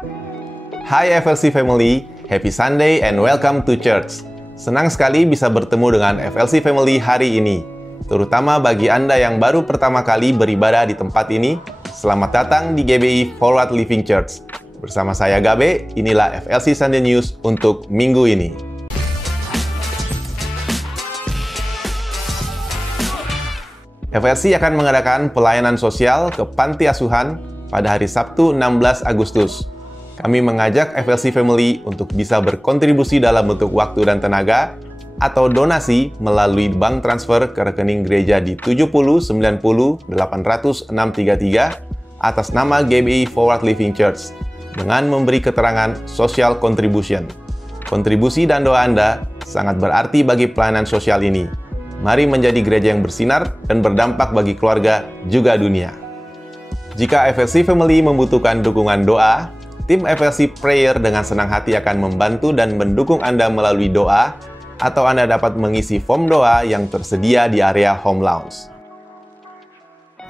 Hai FLC Family, Happy Sunday and welcome to church. Senang sekali bisa bertemu dengan FLC Family hari ini. Terutama bagi Anda yang baru pertama kali beribadah di tempat ini, selamat datang di GBI Forward Living Church. Bersama saya Gabe, inilah FLC Sunday News untuk minggu ini. FLC akan mengadakan pelayanan sosial ke panti asuhan pada hari Sabtu 16 Agustus. Kami mengajak FLC Family untuk bisa berkontribusi dalam bentuk waktu dan tenaga atau donasi melalui bank transfer ke rekening gereja di 70 90 800 633 atas nama GBI Forward Living Church dengan memberi keterangan social contribution. Kontribusi dan doa Anda sangat berarti bagi pelayanan sosial ini. Mari menjadi gereja yang bersinar dan berdampak bagi keluarga juga dunia. Jika FLC Family membutuhkan dukungan doa, tim FLC Prayer dengan senang hati akan membantu dan mendukung Anda melalui doa, atau Anda dapat mengisi form doa yang tersedia di area Home Lounge.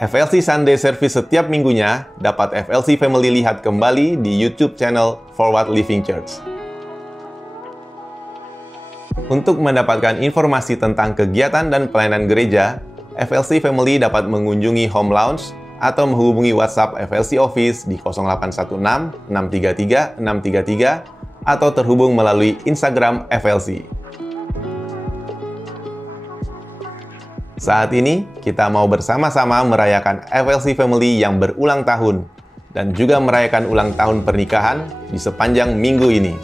FLC Sunday Service setiap minggunya dapat FLC Family lihat kembali di YouTube channel Forward Living Church. Untuk mendapatkan informasi tentang kegiatan dan pelayanan gereja, FLC Family dapat mengunjungi Home Lounge atau menghubungi WhatsApp FLC Office di 0816 633 633 atau terhubung melalui Instagram FLC. Saat ini, kita mau bersama-sama merayakan FLC Family yang berulang tahun dan juga merayakan ulang tahun pernikahan di sepanjang minggu ini.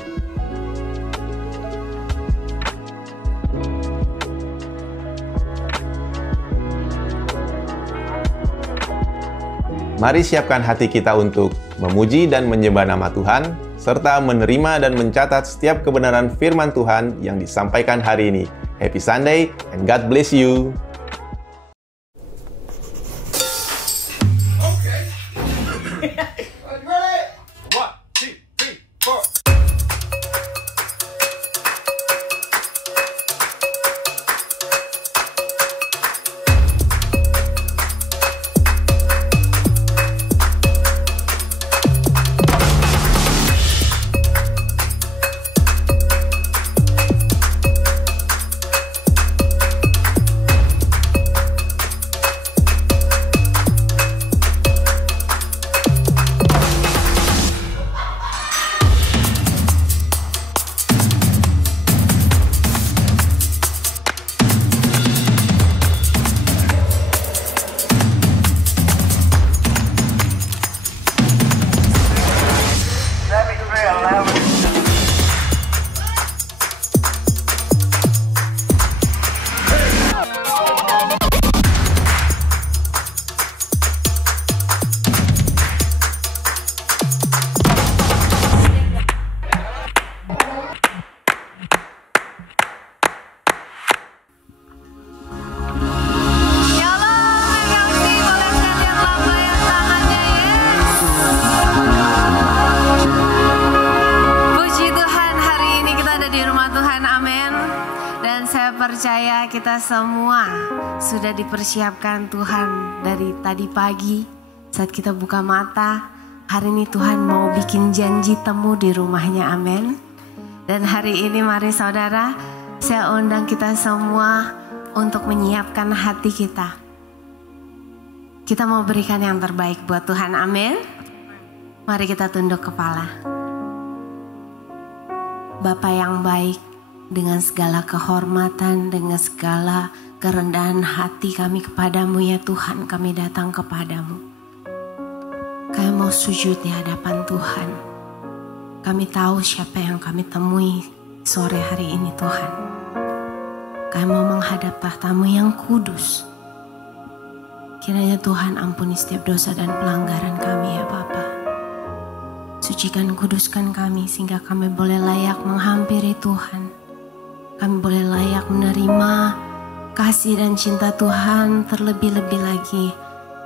Mari siapkan hati kita untuk memuji dan menyembah nama Tuhan, serta menerima dan mencatat setiap kebenaran firman Tuhan yang disampaikan hari ini. Happy Sunday and God bless you! Percaya kita semua sudah dipersiapkan Tuhan dari tadi pagi saat kita buka mata. Hari ini Tuhan mau bikin janji temu di rumahnya, amin. Dan hari ini mari saudara, saya undang kita semua untuk menyiapkan hati kita. Kita mau berikan yang terbaik buat Tuhan, amin. Mari kita tunduk kepala. Bapa yang baik, dengan segala kehormatan, dengan segala kerendahan hati kami kepadamu ya Tuhan, kami datang kepadamu. Kami mau sujud di hadapan Tuhan. Kami tahu siapa yang kami temui sore hari ini Tuhan. Kami mau menghadap tahta-Mu yang kudus. Kiranya Tuhan ampuni setiap dosa dan pelanggaran kami ya Bapa. Sucikan, kuduskan kami sehingga kami boleh layak menghampiri Tuhan. Kami boleh layak menerima kasih dan cinta Tuhan terlebih-lebih lagi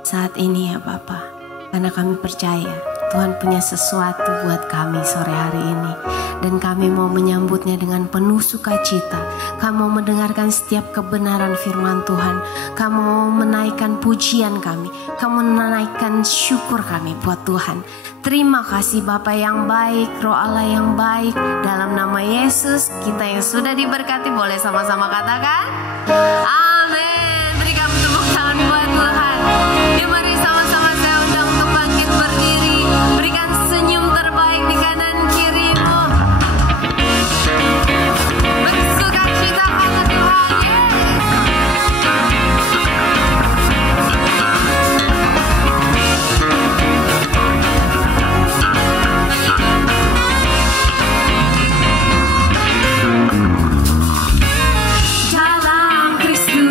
saat ini ya Bapa. Karena kami percaya Tuhan punya sesuatu buat kami sore hari ini. Dan kami mau menyambutnya dengan penuh sukacita. Kami mau mendengarkan setiap kebenaran firman Tuhan. Kami mau menaikkan pujian kami. Kami menaikkan syukur kami buat Tuhan. Terima kasih Bapa yang baik, Roh Allah yang baik. Dalam nama Yesus, kita yang sudah diberkati boleh sama-sama katakan amin. Berikan tepuk tangan buat Tuhan. Ya, mari sama-sama saya undang untuk bangkit berdiri. Berikan senyum terbaik di kanan kirimu. Bersukacita karena Tuhan Yesus. Dalam Kristus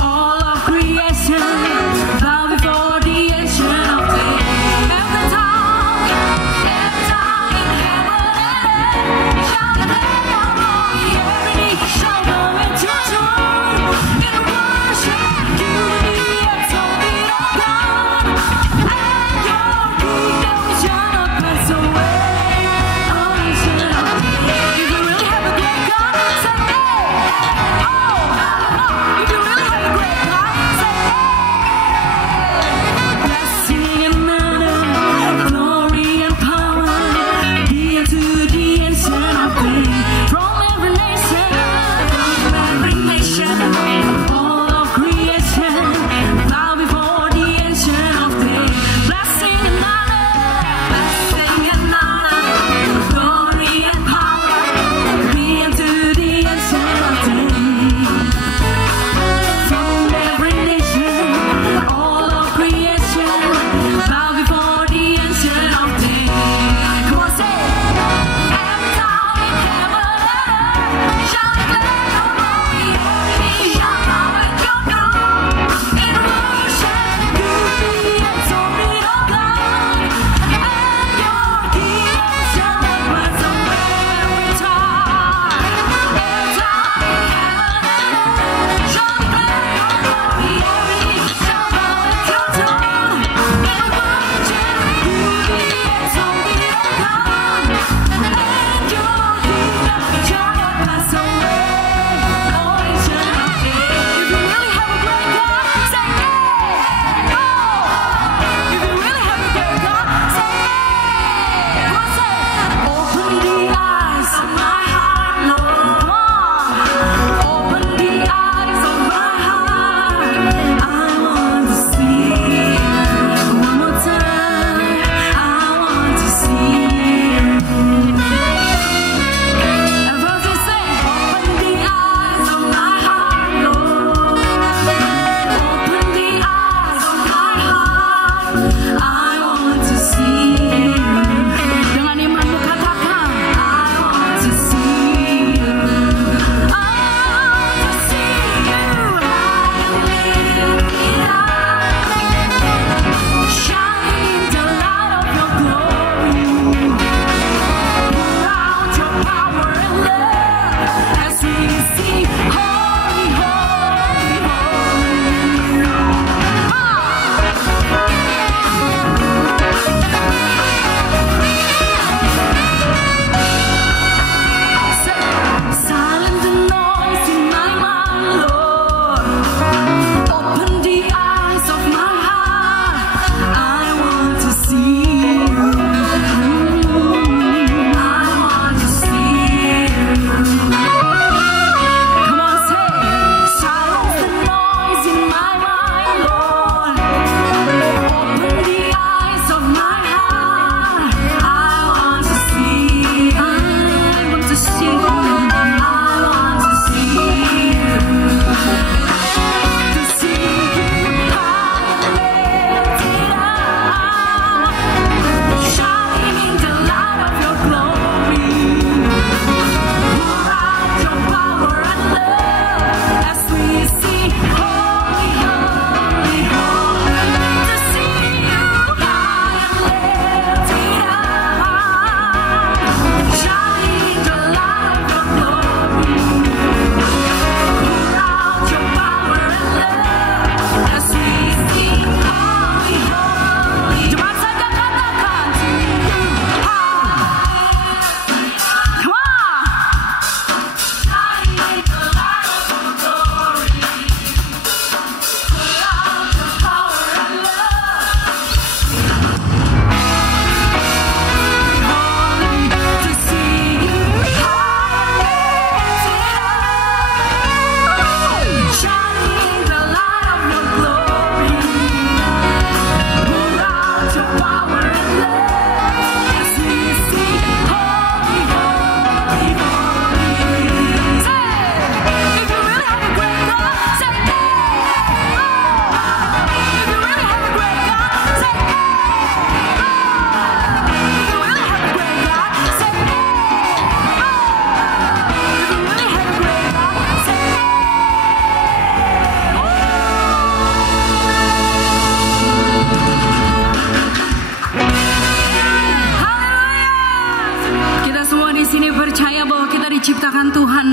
All of creation bow before the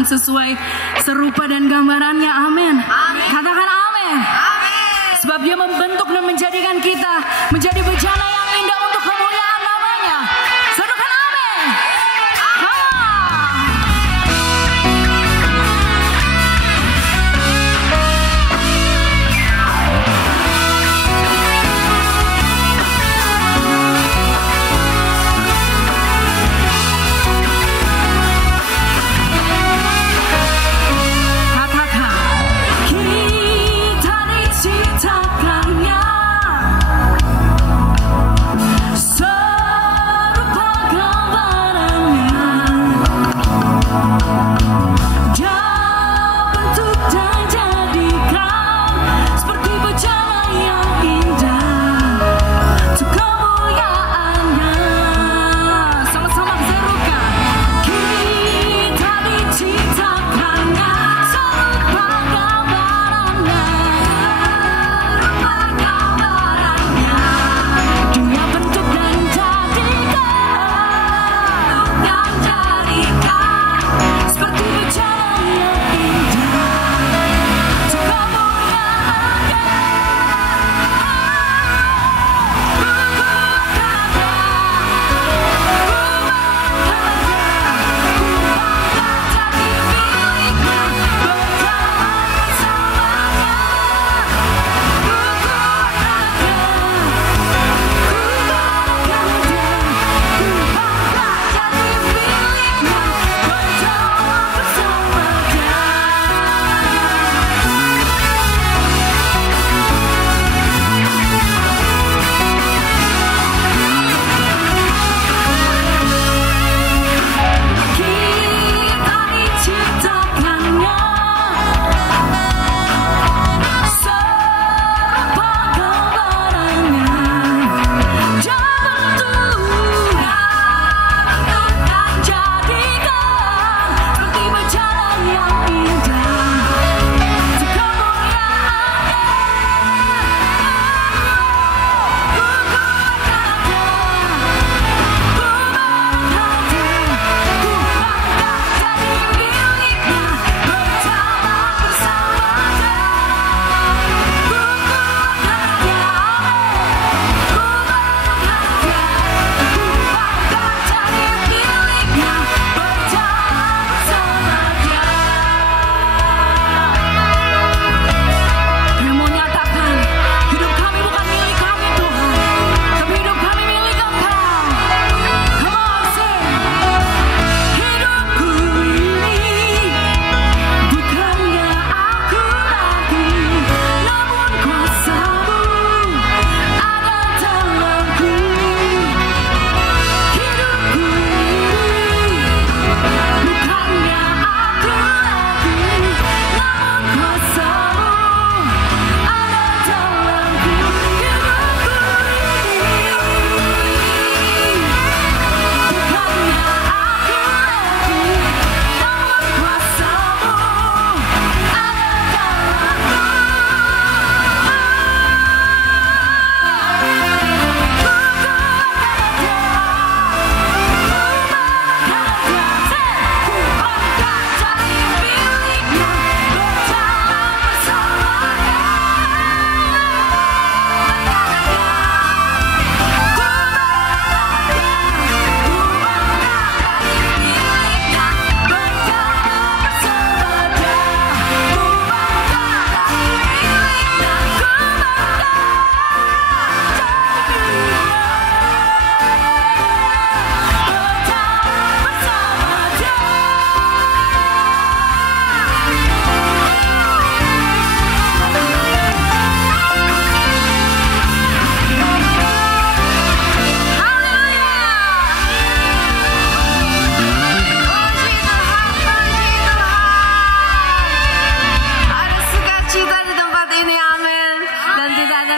sesuai serupa dan gambarannya. Amin. Katakan amin. Sebab Dia membentuk dan menjadikan kita menjadi bejana yang indah untuk kemuliaan namanya. Serukan amin.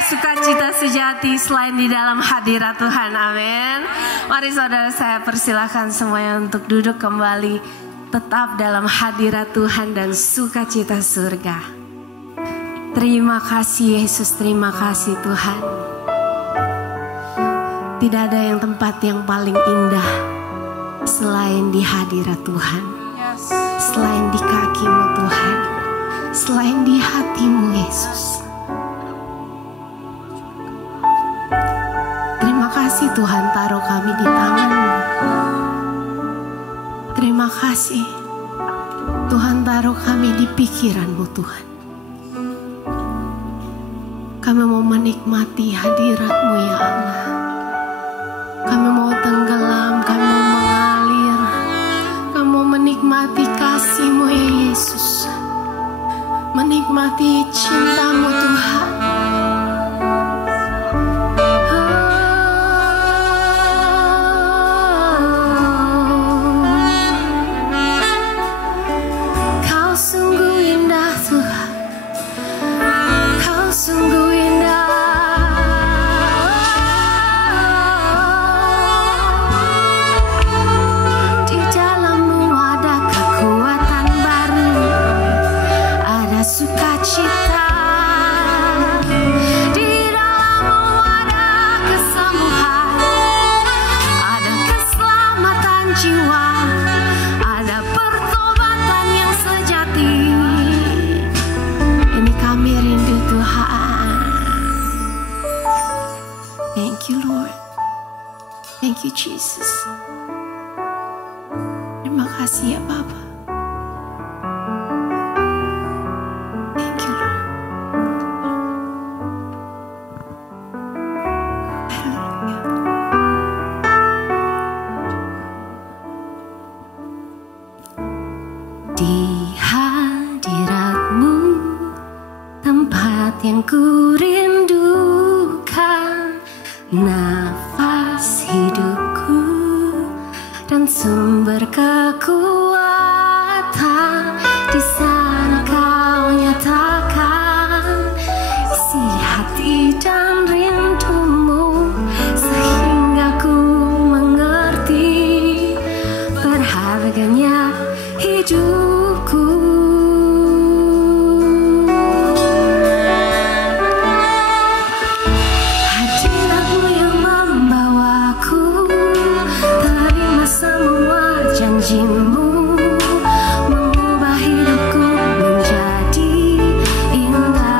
sukacita sejati selain di dalam hadirat Tuhan. Amin. Mari saudara, saya persilahkan semuanya untuk duduk kembali, tetap dalam hadirat Tuhan dan sukacita surga. Terima kasih Yesus, terima kasih Tuhan. Tidak ada yang tempat yang paling indah selain di hadirat Tuhan. selain di kaki-Mu Tuhan, selain di hati-Mu Yesus. Terima kasih Tuhan taruh kami di tangan-Mu. Terima kasih Tuhan taruh kami di pikiran-Mu Tuhan. Kami mau menikmati hadirat-Mu ya Allah. Kami mau tenggelam, kami mau mengalir. Kami mau menikmati kasih-Mu ya Yesus. Menikmati cinta-Mu Tuhan. Kau sungguh indah Tuhan. Kau sungguh indah. Di dalam-Mu ada kekuatan baru, ada sukacita. Di dalam-Mu ada kesembuhan, ada keselamatan jiwa, ada pertobatan yang sejati. Ini kami rindu Tuhan. Thank you Lord. Thank you Jesus. Terima kasih ya Bapa. Thank you Lord. Haleluya. Di hadirat-Mu tempat yang ku rindukan, nafas hidupku dan sumber kekuatan. Di sana Kau nyatakan isi hati dan rindu-Mu, sehingga ku mengerti berharganya hidupku. Hadirat-Mu yang membawaku terima semua janji-Mu, mengubah hidupku menjadi indah.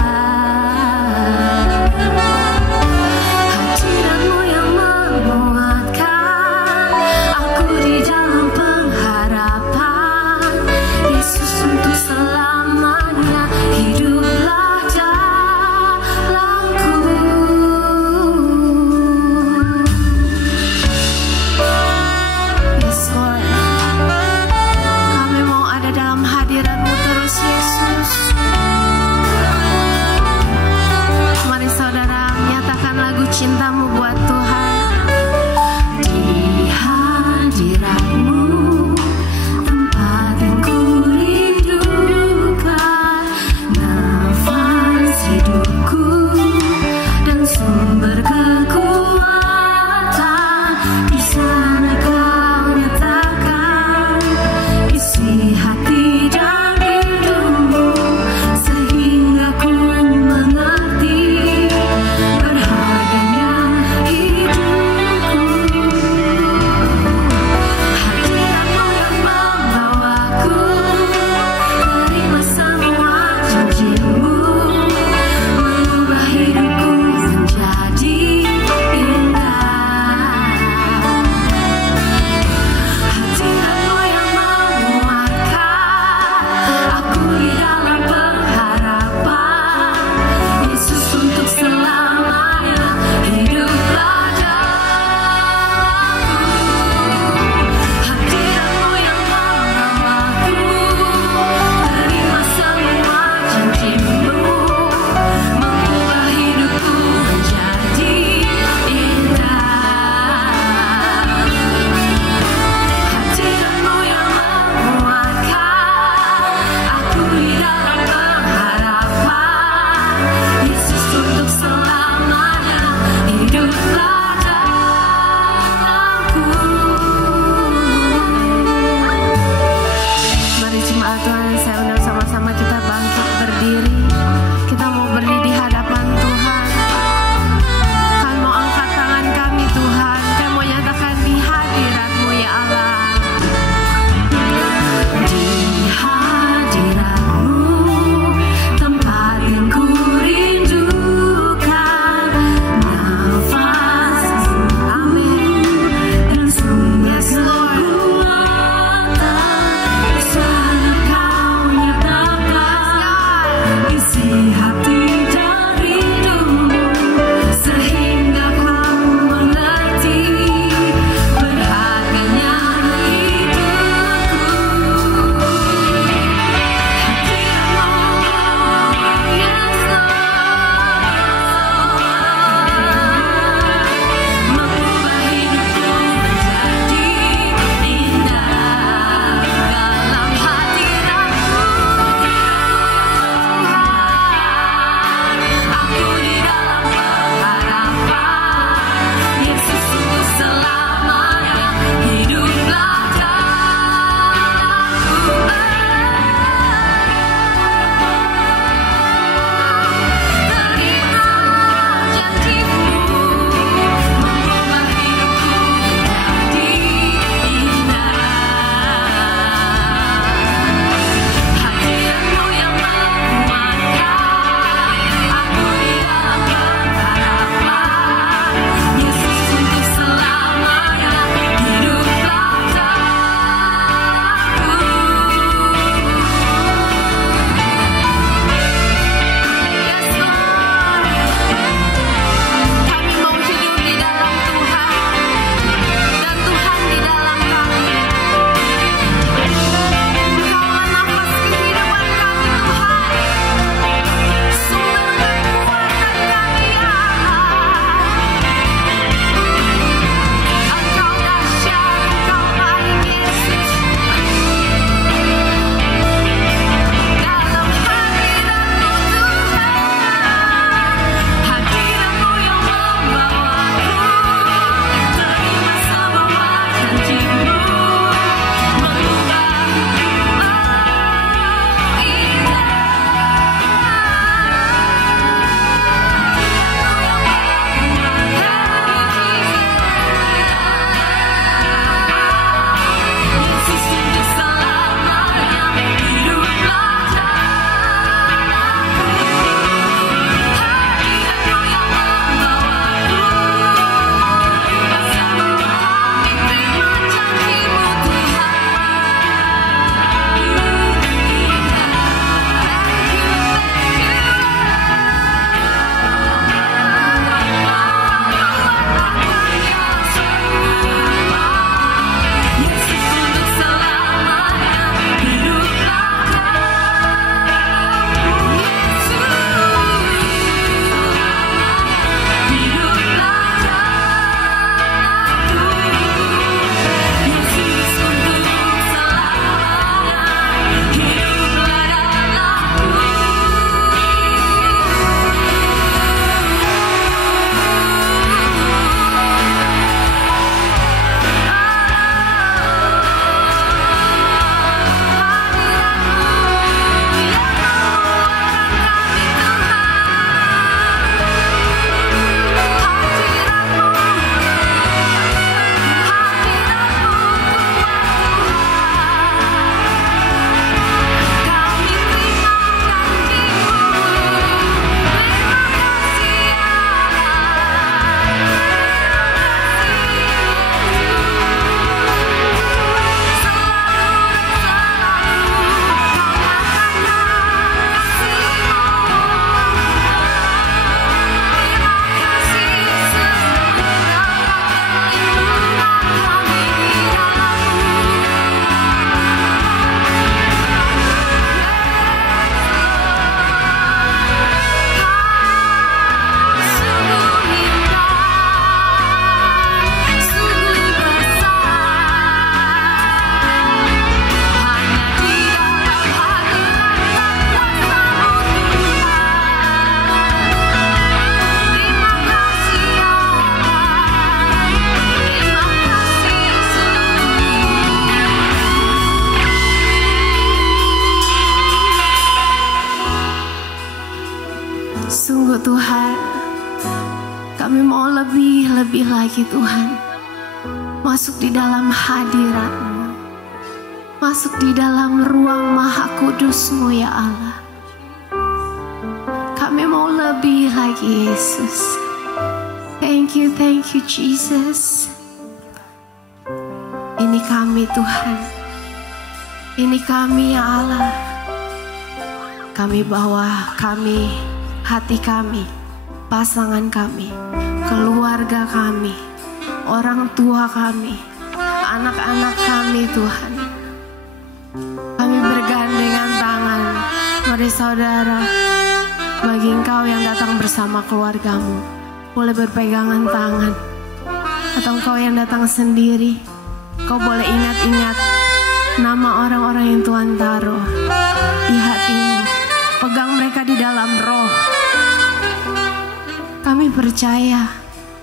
Kami mau lebih lagi Tuhan. Masuk di dalam hadirat-Mu. Masuk di dalam ruang Maha Kudus-Mu ya Allah. Kami mau lebih lagi Yesus. Thank you Jesus. Ini kami Tuhan. Ini kami ya Allah. Kami bawa hati kami, pasangan kami, keluarga kami, orang tua kami, anak-anak kami Tuhan. Kami bergandengan tangan. Mari saudara, bagi engkau yang datang bersama keluargamu, boleh berpegangan tangan. Atau engkau yang datang sendiri, kau boleh ingat-ingat nama orang-orang yang Tuhan taruh di hatimu. Pegang mereka di dalam roh. Kami percaya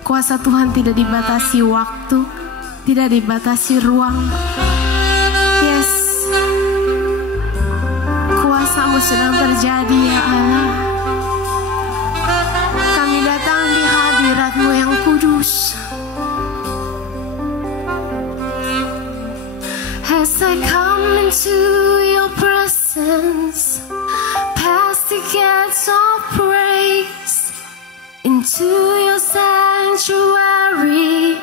kuasa Tuhan tidak dibatasi waktu, tidak dibatasi ruang. Yes, kuasa-Mu sedang terjadi ya Allah. Kami datang di hadirat-Mu yang kudus. As I come into your presence, past the gates of praise, into your sanctuary,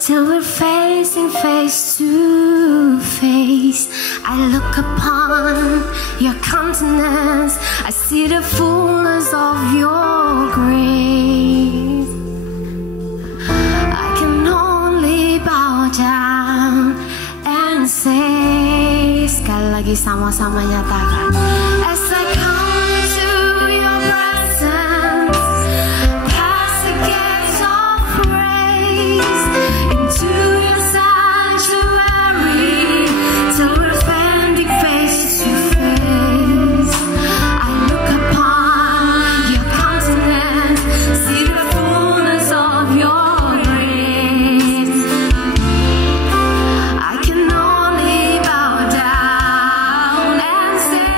till we're facing face to face. I look upon your countenance, I see the fullness of your grace. I can only bow down and say, sekali lagi sama-sama nyatakan, as I come to your presence, past the gates of praise, into your sanctuary, till we're standing face to face. I look upon your countenance, see the fullness of your grace. I can only bow down and say,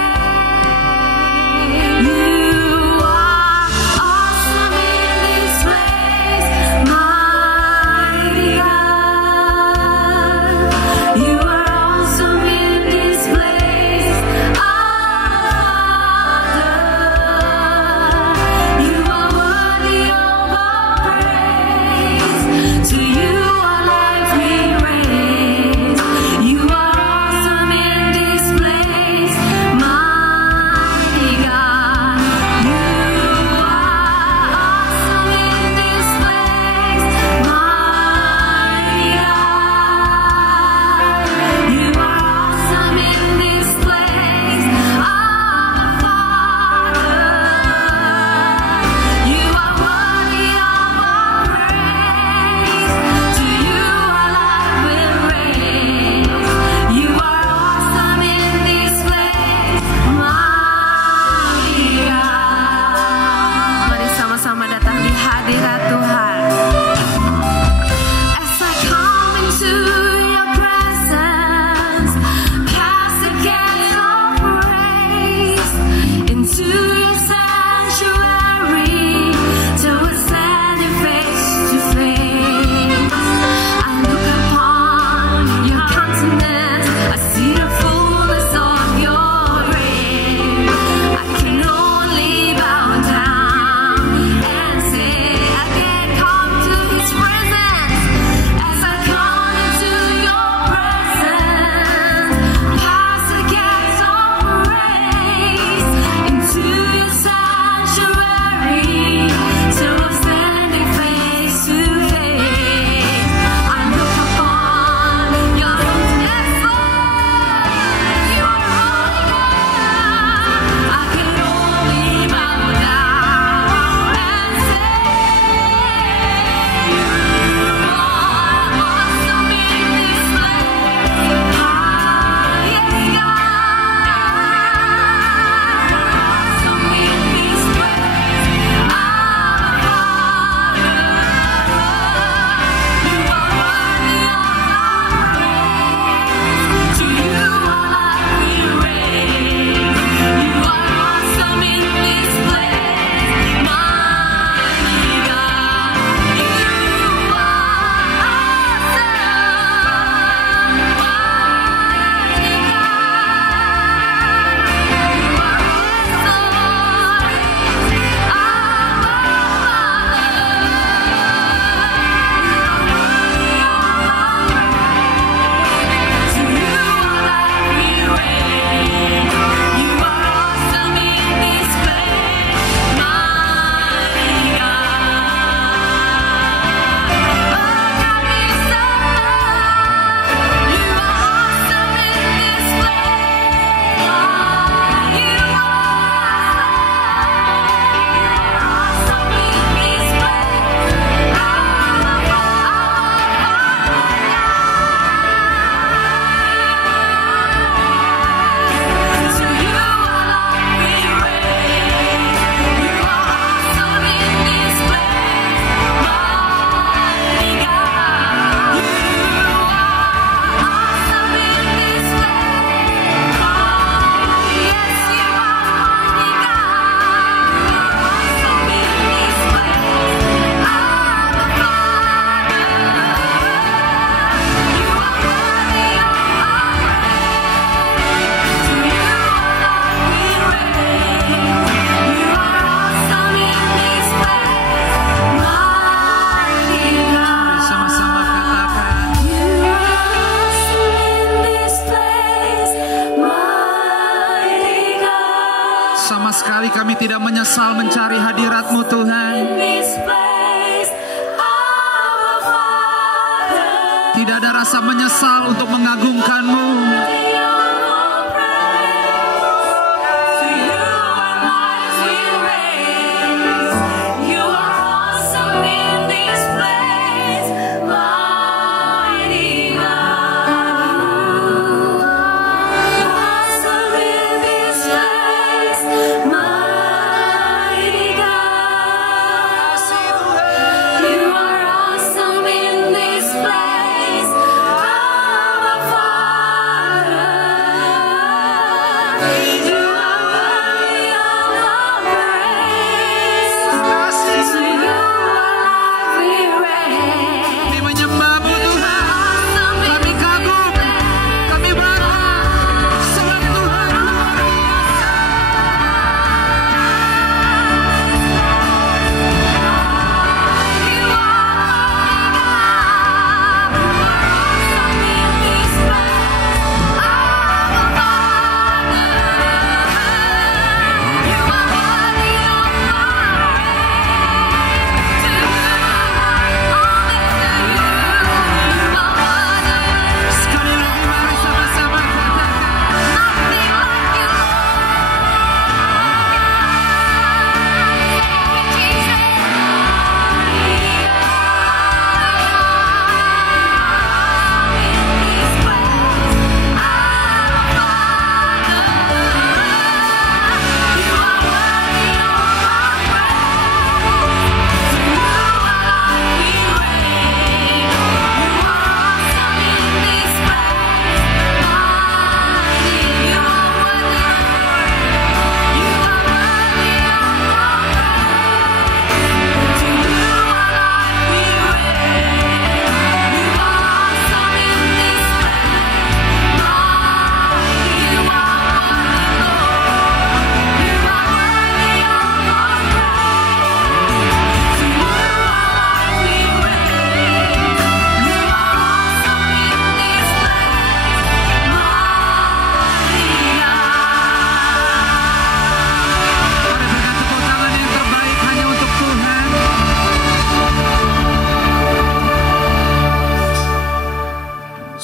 Tidak ada rasa menyesal untuk mengagungkan-Mu.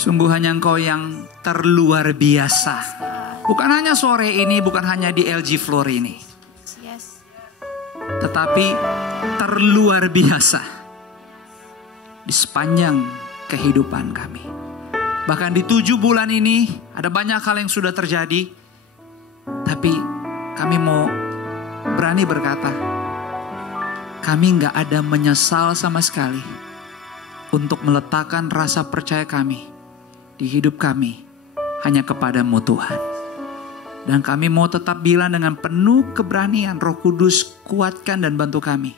Sungguh hanya Engkau yang terluar biasa. Bukan hanya sore ini, bukan hanya di LG Floor ini. Tetapi terluar biasa di sepanjang kehidupan kami. Bahkan di 7 bulan ini ada banyak hal yang sudah terjadi. Tapi kami mau berani berkata, kami gak ada menyesal sama sekali untuk meletakkan rasa percaya kami di hidup kami hanya kepadamu Tuhan. Dan kami mau tetap bilang dengan penuh keberanian, Roh Kudus kuatkan dan bantu kami,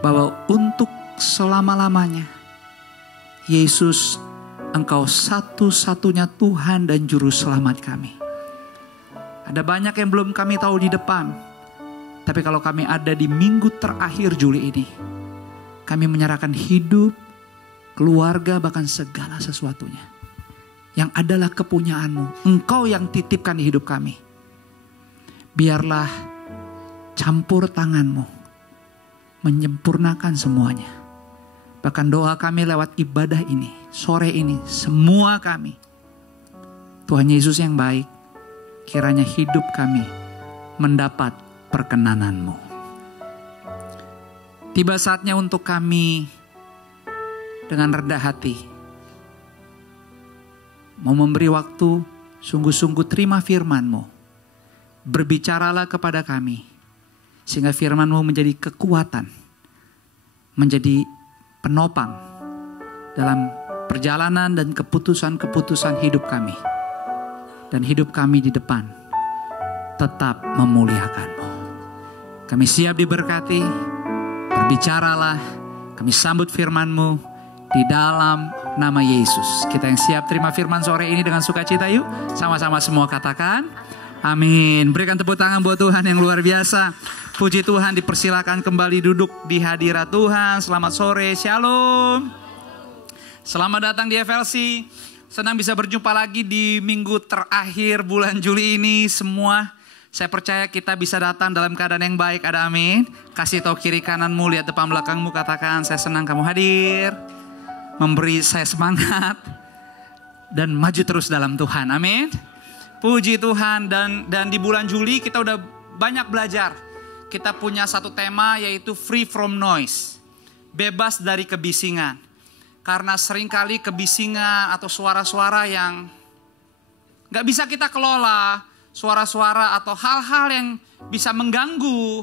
bahwa untuk selama-lamanya Yesus, Engkau satu-satunya Tuhan dan Juru Selamat kami. Ada banyak yang belum kami tahu di depan, tapi kalau kami ada di minggu terakhir Juli ini, kami menyerahkan hidup, keluarga, bahkan segala sesuatunya yang adalah kepunyaan-Mu. Engkau yang titipkan di hidup kami. Biarlah campur tangan-Mu menyempurnakan semuanya. Bahkan doa kami lewat ibadah ini, sore ini, semua kami, Tuhan Yesus yang baik, kiranya hidup kami mendapat perkenanan-Mu. Tiba saatnya untuk kami dengan rendah hati mau memberi waktu, sungguh-sungguh terima firman-Mu. Berbicaralah kepada kami, sehingga firman-Mu menjadi kekuatan, menjadi penopang dalam perjalanan dan keputusan-keputusan hidup kami. Dan hidup kami di depan tetap memuliakan-Mu. Kami siap diberkati, berbicaralah, kami sambut firman-Mu di dalam nama Yesus. Kita yang siap terima firman sore ini dengan sukacita yuk. Sama-sama semua katakan amin. Berikan tepuk tangan buat Tuhan yang luar biasa. Puji Tuhan, dipersilakan kembali duduk di hadirat Tuhan. Selamat sore, shalom. Selamat datang di FLC. Senang bisa berjumpa lagi di minggu terakhir bulan Juli ini. Semua saya percaya kita bisa datang dalam keadaan yang baik. Ada amin. Kasih tahu kiri kananmu, lihat depan belakangmu, katakan saya senang kamu hadir. memberi saya semangat dan maju terus dalam Tuhan. Amin. Puji Tuhan. Dan di bulan Juli kita udah banyak belajar. Kita punya satu tema yaitu free from noise. Bebas dari kebisingan. Karena seringkali kebisingan atau suara-suara yang gak bisa kita kelola. Suara-suara atau hal-hal yang bisa mengganggu,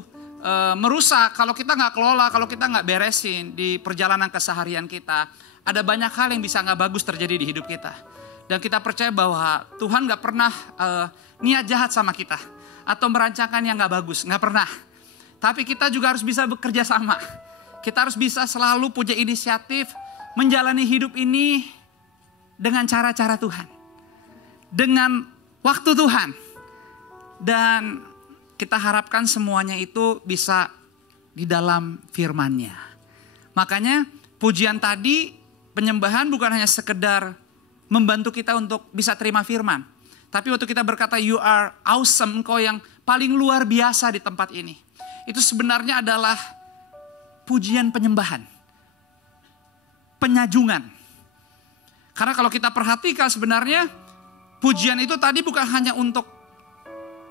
merusak. Kalau kita gak kelola, kalau kita gak beresin di perjalanan keseharian kita. Ada banyak hal yang bisa gak bagus terjadi di hidup kita. Dan kita percaya bahwa Tuhan gak pernah niat jahat sama kita. Atau merancangkan yang gak bagus, gak pernah. Tapi kita juga harus bisa bekerja sama. Kita harus bisa selalu punya inisiatif menjalani hidup ini dengan cara-cara Tuhan. Dengan waktu Tuhan. Dan kita harapkan semuanya itu bisa di dalam firman-Nya. Makanya pujian tadi, penyembahan bukan hanya sekedar membantu kita untuk bisa terima firman. Tapi waktu kita berkata you are awesome, engkau yang paling luar biasa di tempat ini. Itu sebenarnya adalah pujian penyembahan. Penyajungan. Karena kalau kita perhatikan sebenarnya pujian itu tadi bukan hanya untuk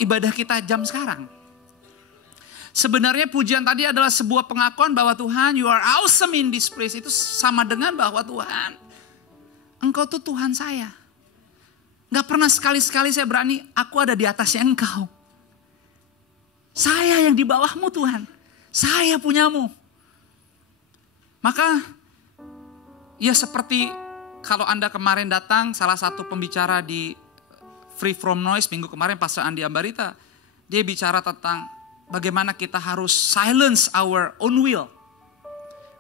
ibadah kita jam sekarang. Sebenarnya pujian tadi adalah sebuah pengakuan bahwa Tuhan you are awesome in this place. Itu sama dengan bahwa Tuhan, engkau tuh Tuhan saya. Gak pernah sekali-sekali saya berani aku ada di atasnya engkau. Saya yang di bawahmu Tuhan. Saya punyamu. Maka ya seperti kalau Anda kemarin datang salah satu pembicara di Free From Noise minggu kemarin Pastor Andi Ambarita. Dia bicara tentang bagaimana kita harus silence our own will.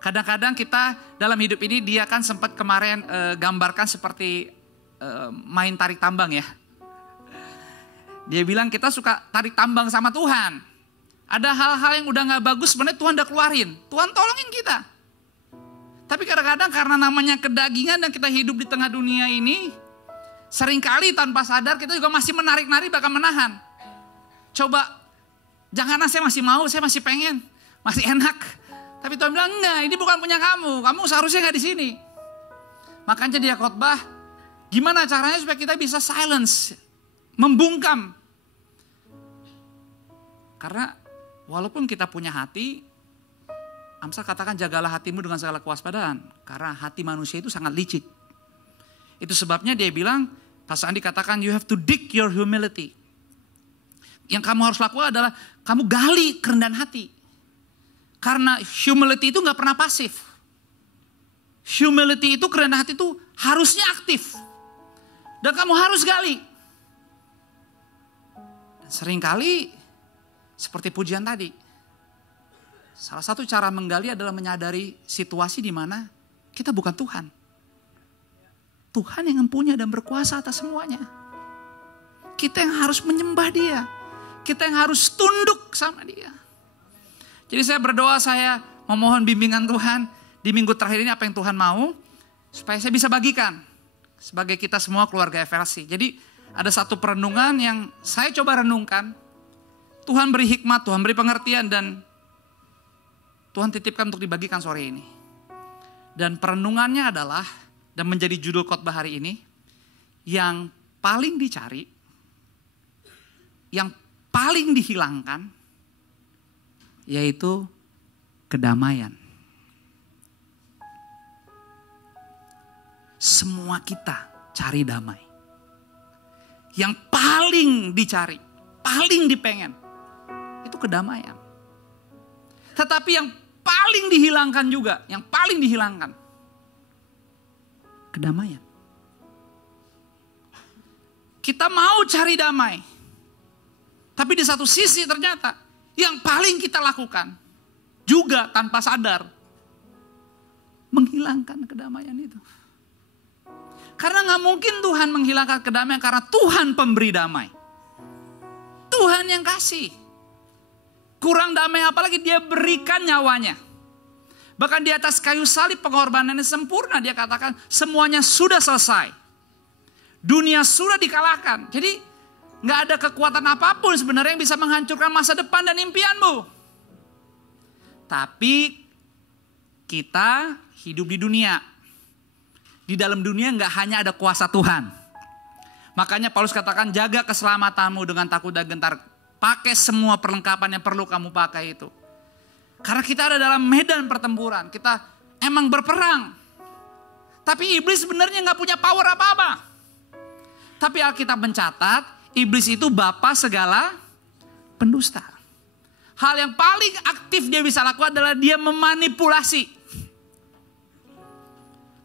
Kadang-kadang kita dalam hidup ini dia kan sempat kemarin gambarkan seperti main tarik tambang ya. Dia bilang kita suka tarik tambang sama Tuhan. Ada hal-hal yang udah gak bagus sebenarnya Tuhan udah keluarin. Tuhan tolongin kita. Tapi kadang-kadang karena namanya kedagingan dan kita hidup di tengah dunia ini. Seringkali tanpa sadar kita juga masih menarik-narik bahkan menahan. Coba, jangan saya masih mau, saya masih pengen. Masih enak. Tapi Tuhan bilang enggak, ini bukan punya kamu. Kamu seharusnya gak di sini. Makanya dia khotbah, gimana caranya supaya kita bisa silence. Membungkam. Karena walaupun kita punya hati, Amsal katakan jagalah hatimu dengan segala kewaspadaan. Karena hati manusia itu sangat licik. Itu sebabnya dia bilang, Pastor Andi katakan you have to dig your humility. Yang kamu harus lakukan adalah kamu gali kerendahan hati. Karena humility itu gak pernah pasif. Humility itu, kerendahan hati itu harusnya aktif. Dan kamu harus gali. Dan seringkali seperti pujian tadi. Salah satu cara menggali adalah menyadari situasi di mana kita bukan Tuhan. Tuhan yang mempunyai dan berkuasa atas semuanya. Kita yang harus menyembah Dia. Kita yang harus tunduk sama Dia. Jadi saya berdoa, saya memohon bimbingan Tuhan di minggu terakhir ini apa yang Tuhan mau. Supaya saya bisa bagikan sebagai kita semua keluarga FLC. Jadi ada satu perenungan yang saya coba renungkan. Tuhan beri hikmat, Tuhan beri pengertian dan Tuhan titipkan untuk dibagikan sore ini. Dan perenungannya adalah, dan menjadi judul khotbah hari ini, yang paling dicari, yang paling dihilangkan, yaitu kedamaian. Semua kita cari damai. Yang paling dicari, paling dipengen, itu kedamaian. Tetapi yang paling dihilangkan juga, yang paling dihilangkan, kedamaian. Kita mau cari damai. Tapi di satu sisi ternyata yang paling kita lakukan juga tanpa sadar menghilangkan kedamaian itu. Karena gak mungkin Tuhan menghilangkan kedamaian karena Tuhan pemberi damai. Tuhan yang kasih. Kurang damai apalagi dia berikan nyawanya. Bahkan di atas kayu salib pengorbanannya sempurna. Dia katakan semuanya sudah selesai. Dunia sudah dikalahkan. Jadi gak ada kekuatan apapun sebenarnya yang bisa menghancurkan masa depan dan impianmu. Tapi kita hidup di dunia. di dalam dunia nggak hanya ada kuasa Tuhan. Makanya Paulus katakan jaga keselamatanmu dengan takut dan gentar. Pakai semua perlengkapan yang perlu kamu pakai itu. Karena kita ada dalam medan pertempuran. Kita emang berperang. Tapi iblis sebenarnya nggak punya power apa-apa. Tapi Alkitab mencatat iblis itu bapa segala pendusta. Hal yang paling aktif dia bisa lakukan adalah dia memanipulasi.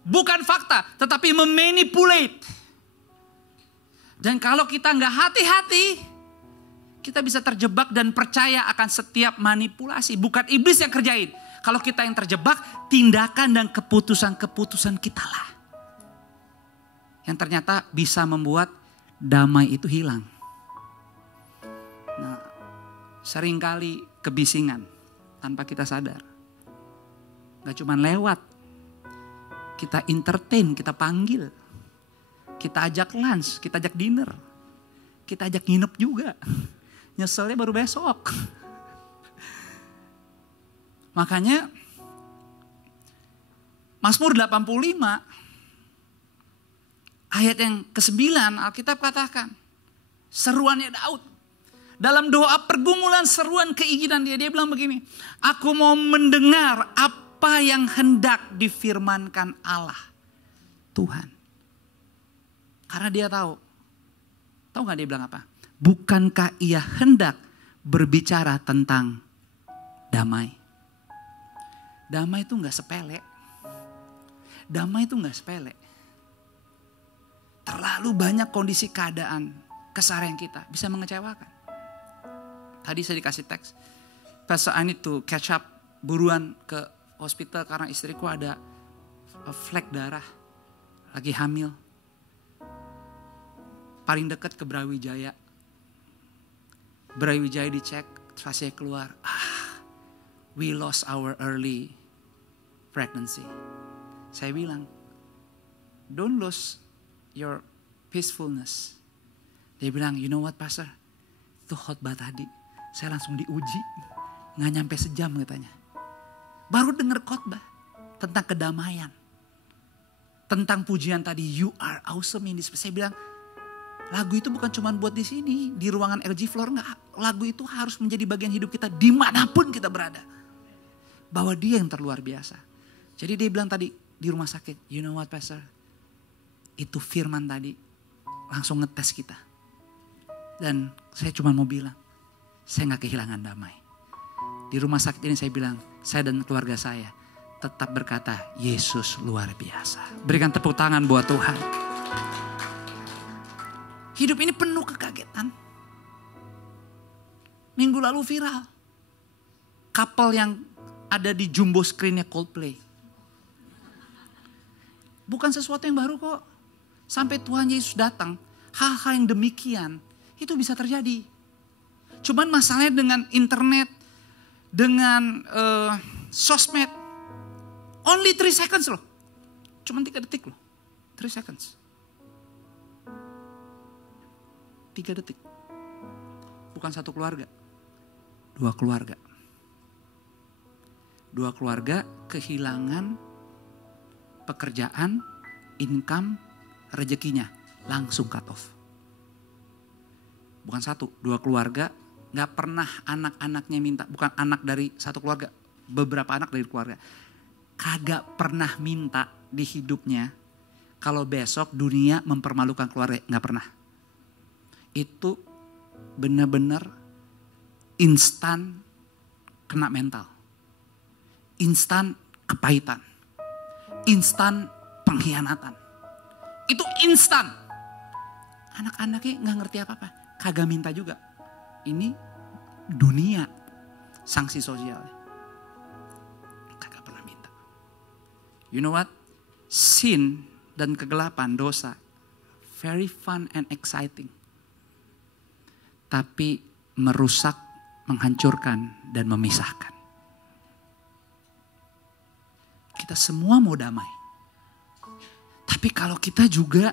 Bukan fakta, tetapi memanipulate. Dan kalau kita nggak hati-hati, kita bisa terjebak dan percaya akan setiap manipulasi. Bukan iblis yang kerjain. Kalau kita yang terjebak, tindakan dan keputusan-keputusan kita lah. Yang ternyata bisa membuat damai itu hilang. Nah, seringkali kebisingan tanpa kita sadar. Gak cuma lewat. Kita entertain, kita panggil. Kita ajak lunch, kita ajak dinner. Kita ajak nginep juga. Nyeselnya baru besok. Makanya Mazmur 85 ayat yang ke-9 Alkitab katakan. Seruannya Daud. Dalam doa pergumulan seruan keinginan dia bilang begini. Aku mau mendengar apa yang hendak difirmankan Allah. Tuhan. Karena dia tahu gak dia bilang apa? Bukankah ia hendak berbicara tentang damai? Damai itu gak sepele. Damai itu gak sepele. Terlalu banyak kondisi keadaan keseharian kita bisa mengecewakan. Tadi saya dikasih teks. Pastor, I need to catch up, buruan ke hospital karena istriku ada flek darah. Lagi hamil. Paling dekat ke Brawijaya. Brawijaya dicek, hasilnya keluar. We lost our early pregnancy. Saya bilang, don't lose your peacefulness. Dia bilang, you know what pastor? Itu khotbah tadi. Saya langsung diuji. Gak nyampe sejam katanya. Baru dengar khotbah tentang kedamaian. Tentang pujian tadi, you are awesome in this. Saya bilang, lagu itu bukan cuma buat di sini, di ruangan LG Floor, enggak. Lagu itu harus menjadi bagian hidup kita dimanapun kita berada. Bahwa dia yang terluar biasa. Jadi dia bilang tadi di rumah sakit, you know what pastor? Itu firman tadi langsung ngetes kita. Dan saya cuma mau bilang, saya gak kehilangan damai. Di rumah sakit ini saya bilang, saya dan keluarga saya tetap berkata, Yesus luar biasa. Berikan tepuk tangan buat Tuhan. Hidup ini penuh kekagetan. Minggu lalu viral. Couple yang ada di jumbo screennya Coldplay. Bukan sesuatu yang baru kok. Sampai Tuhan Yesus datang, hal-hal yang demikian itu bisa terjadi. Cuman masalahnya dengan internet, dengan sosmed, only 3 seconds loh. Cuman 3 detik loh. 3 seconds. 3 detik. Bukan satu keluarga. 2 keluarga. 2 keluarga kehilangan pekerjaan, income, rezekinya. Langsung cut off. Bukan 1, 2 keluarga. Gak pernah anak-anaknya minta. Bukan anak dari satu keluarga. Beberapa anak dari keluarga. Kagak pernah minta di hidupnya. Kalau besok dunia mempermalukan keluarga. Gak pernah. Itu benar-benar instan kena mental. Instan kepahitan. Instan pengkhianatan. Itu instan. Anak-anaknya gak ngerti apa-apa. Kagak minta juga. Ini dunia sanksi sosial. Kagak pernah minta. You know what? Sin dan kegelapan, dosa. Very fun and exciting. Tapi merusak, menghancurkan, dan memisahkan. Kita semua mau damai. Tapi kalau kita juga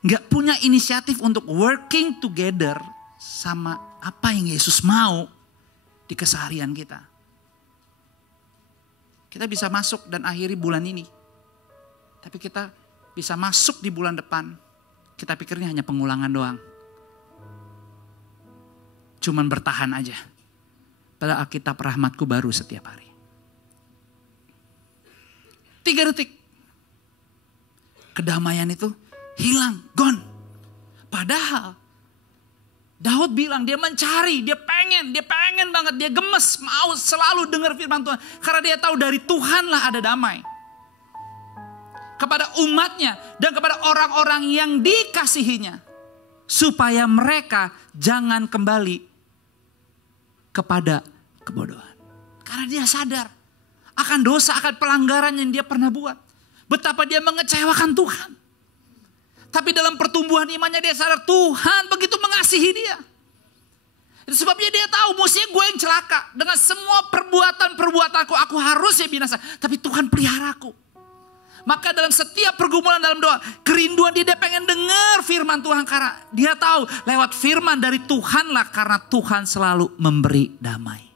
gak punya inisiatif untuk working together sama apa yang Yesus mau di keseharian kita. Kita bisa masuk dan akhiri bulan ini Tapi kita bisa masuk di bulan depan, kita pikirnya hanya pengulangan doang. Cuman bertahan aja. Padahal Alkitab rahmatku baru setiap hari. 3 detik. Kedamaian itu hilang, gone. Padahal Daud bilang dia mencari, dia pengen banget, dia gemes, mau selalu dengar firman Tuhan. Karena dia tahu dari Tuhanlah ada damai. Kepada umatnya dan kepada orang-orang yang dikasihinya. Supaya mereka jangan kembali kepada kebodohan. Karena dia sadar akan dosa, akan pelanggaran yang dia pernah buat. Betapa dia mengecewakan Tuhan. Tapi dalam pertumbuhan imannya dia sadar Tuhan begitu mengasihi dia. Itu sebabnya dia tahu mestinya gue yang celaka. Dengan semua perbuatanku aku harusnya binasa. Tapi Tuhan pelihara aku. Maka dalam setiap pergumulan dalam doa, kerinduan dia pengen dengar firman Tuhan. Karena dia tahu lewat firman dari Tuhanlah, karena Tuhan selalu memberi damai.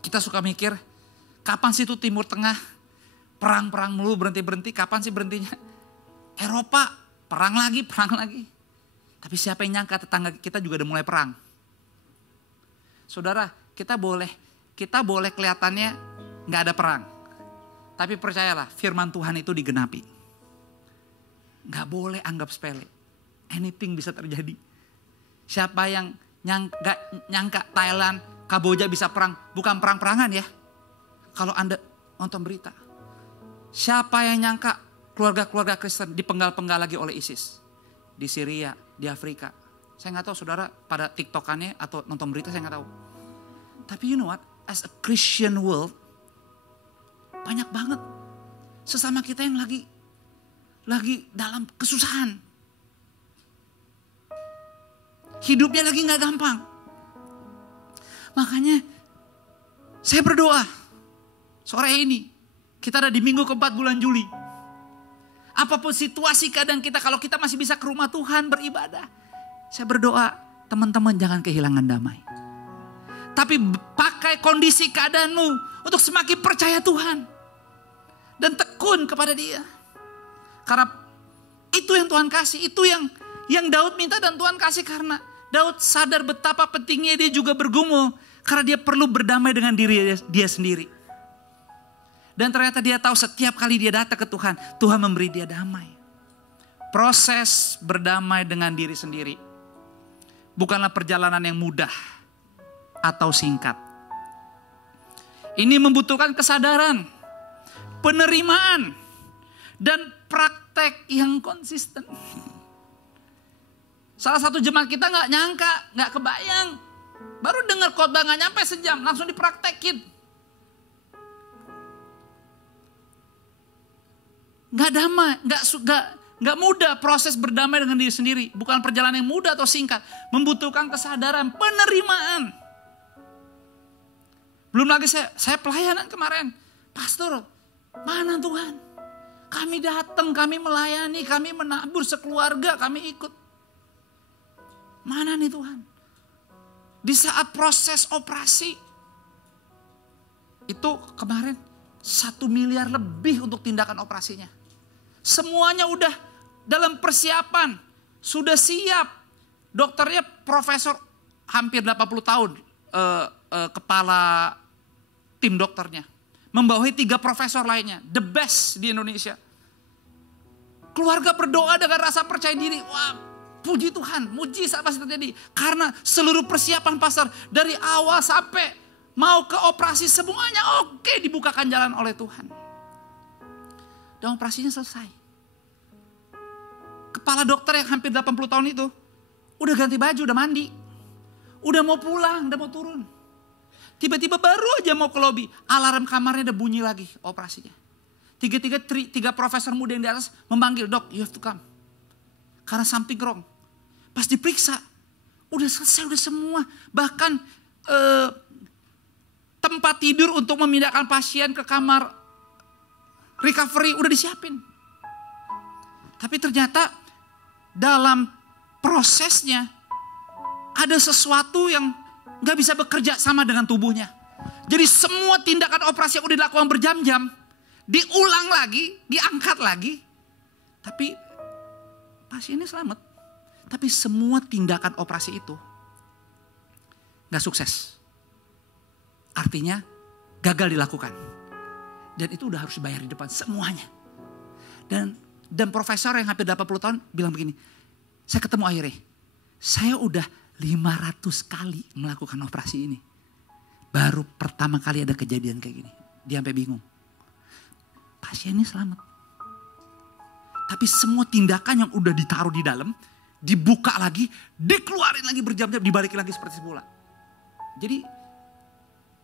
Kita suka mikir, kapan sih itu Timur Tengah? Perang-perang mulu, berhenti-berhenti, kapan sih berhentinya? Eropa, perang lagi. Tapi siapa yang nyangka tetangga kita juga udah mulai perang. Saudara, kita boleh kelihatannya gak ada perang. Tapi percayalah, firman Tuhan itu digenapi. Gak boleh anggap sepele. Anything bisa terjadi. Siapa yang nyangka Thailand, Kamboja bisa perang, bukan perang-perangan ya. Kalau Anda nonton berita. Siapa yang nyangka keluarga-keluarga Kristen dipenggal-penggal lagi oleh ISIS. Di Syria, di Afrika. Saya gak tahu saudara pada TikTokannya atau nonton berita, saya gak tahu. Tapi you know what? As a Christian world, banyak banget sesama kita yang lagi dalam kesusahan. Hidupnya lagi gak gampang. Makanya saya berdoa sore ini, kita ada di minggu keempat bulan Juli. Apapun situasi keadaan kita, kalau kita masih bisa ke rumah Tuhan beribadah, saya berdoa teman-teman jangan kehilangan damai. Tapi pakai kondisi keadaanmu untuk semakin percaya Tuhan. Dan tekun kepada Dia. Karena itu yang Tuhan kasih. Itu yang Daud minta dan Tuhan kasih. Karena Daud sadar betapa pentingnya dia juga bergumul. Karena dia perlu berdamai dengan diri dia sendiri. Dan ternyata dia tahu setiap kali dia datang ke Tuhan, Tuhan memberi dia damai. Proses berdamai dengan diri sendiri bukanlah perjalanan yang mudah atau singkat. Ini membutuhkan kesadaran, penerimaan, dan praktek yang konsisten. Salah satu jemaat kita gak nyangka, gak kebayang. Baru dengar khotbah gak nyampe sejam, langsung dipraktekin. Gak damai, gak mudah proses berdamai dengan diri sendiri. Bukan perjalanan yang mudah atau singkat. Membutuhkan kesadaran, penerimaan. Belum lagi saya pelayanan kemarin. Pastor, mana Tuhan? Kami datang, kami melayani, kami menabur sekeluarga, kami ikut. Mana nih Tuhan? Di saat proses operasi. Itu kemarin 1 miliar lebih untuk tindakan operasinya. Semuanya udah dalam persiapan. Sudah siap. Dokternya profesor hampir 80 tahun. Kepala tim dokternya. Membawahi 3 profesor lainnya. The best di Indonesia. Keluarga berdoa dengan rasa percaya diri. Wah, puji Tuhan. Mujizat pasti terjadi. Karena seluruh persiapan pastor. Dari awal sampai mau ke operasi semuanya oke, dibukakan jalan oleh Tuhan. Dan operasinya selesai. Kepala dokter yang hampir 80 tahun itu. Udah ganti baju, udah mandi. Udah mau pulang, udah mau turun. Tiba-tiba baru aja mau ke lobi. Alarm kamarnya udah bunyi lagi operasinya. Tiga profesor muda yang di atas memanggil, "Dok, you have to come." Karena something wrong. Pas diperiksa, udah selesai, udah semua. Bahkan tempat tidur untuk memindahkan pasien ke kamar recovery udah disiapin. Tapi ternyata dalam prosesnya ada sesuatu yang gak bisa bekerja sama dengan tubuhnya. Jadi semua tindakan operasi yang udah dilakukan berjam-jam, diulang lagi, diangkat lagi. Tapi pasiennya selamat. Tapi semua tindakan operasi itu gak sukses. Artinya gagal dilakukan. Dan itu udah harus dibayar di depan semuanya. Dan profesor yang hampir 80 tahun bilang begini, saya ketemu akhirnya, saya udah 500 kali melakukan operasi ini. Baru pertama kali ada kejadian kayak gini. Dia sampai bingung. Pasiennya selamat. Tapi semua tindakan yang udah ditaruh di dalam, dibuka lagi, dikeluarin lagi berjam-jam, dibalikin lagi seperti semula. Jadi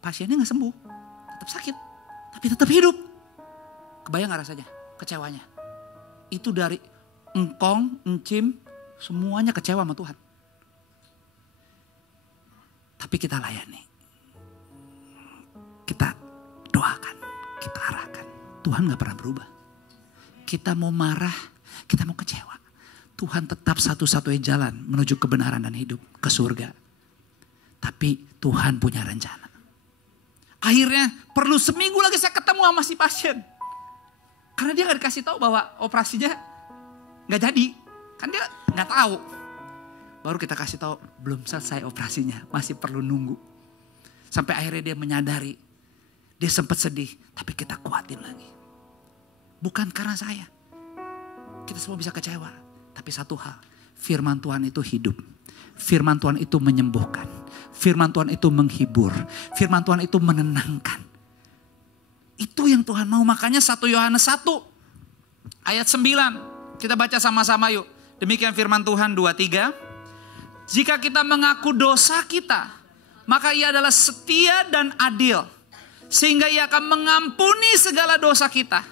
pasiennya gak sembuh, tetap sakit, tapi tetap hidup. Kebayang gak rasanya? Kecewanya. Itu dari engkong, encim, semuanya kecewa sama Tuhan. Tapi kita layani. Kita doakan, kita arahkan. Tuhan gak pernah berubah. Kita mau marah, kita mau kecewa. Tuhan tetap satu-satunya jalan menuju kebenaran dan hidup ke surga. Tapi Tuhan punya rencana. Akhirnya perlu seminggu lagi saya ketemu sama si pasien. Karena dia gak dikasih tahu bahwa operasinya gak jadi. Kan dia gak tahu. Baru kita kasih tahu belum selesai operasinya, masih perlu nunggu. Sampai akhirnya dia menyadari. Dia sempat sedih, tapi kita kuatin lagi. Bukan karena saya. Kita semua bisa kecewa. Tapi satu hal, firman Tuhan itu hidup. Firman Tuhan itu menyembuhkan. Firman Tuhan itu menghibur. Firman Tuhan itu menenangkan. Itu yang Tuhan mau. Makanya 1 Yohanes 1 ayat 9. Kita baca sama-sama yuk. Demikian firman Tuhan 2-3. Jika kita mengaku dosa kita, maka ia adalah setia dan adil. Sehingga ia akan mengampuni segala dosa kita.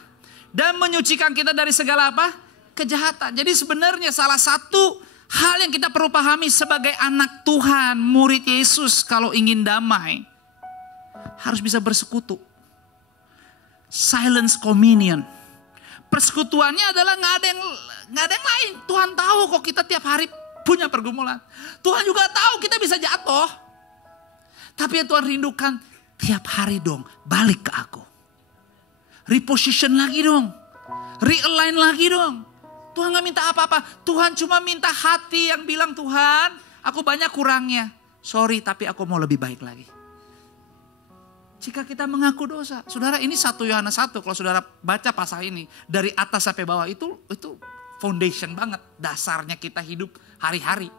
Dan menyucikan kita dari segala apa? Kejahatan. Jadi sebenarnya salah satu hal yang kita perlu pahami sebagai anak Tuhan, murid Yesus, kalau ingin damai, harus bisa bersekutu. Silence communion. Persekutuannya adalah gak ada yang lain. Tuhan tahu kok kita tiap hari punya pergumulan. Tuhan juga tahu kita bisa jatuh. Tapi yang Tuhan rindukan, tiap hari dong balik ke aku. Reposition lagi dong. Realign lagi dong. Tuhan gak minta apa-apa. Tuhan cuma minta hati yang bilang, Tuhan aku banyak kurangnya. Sorry tapi aku mau lebih baik lagi. Jika kita mengaku dosa. Saudara ini 1 Yohanes 1. Kalau saudara baca pasal ini. Dari atas sampai bawah itu foundation banget. Dasarnya kita hidup hari-hari.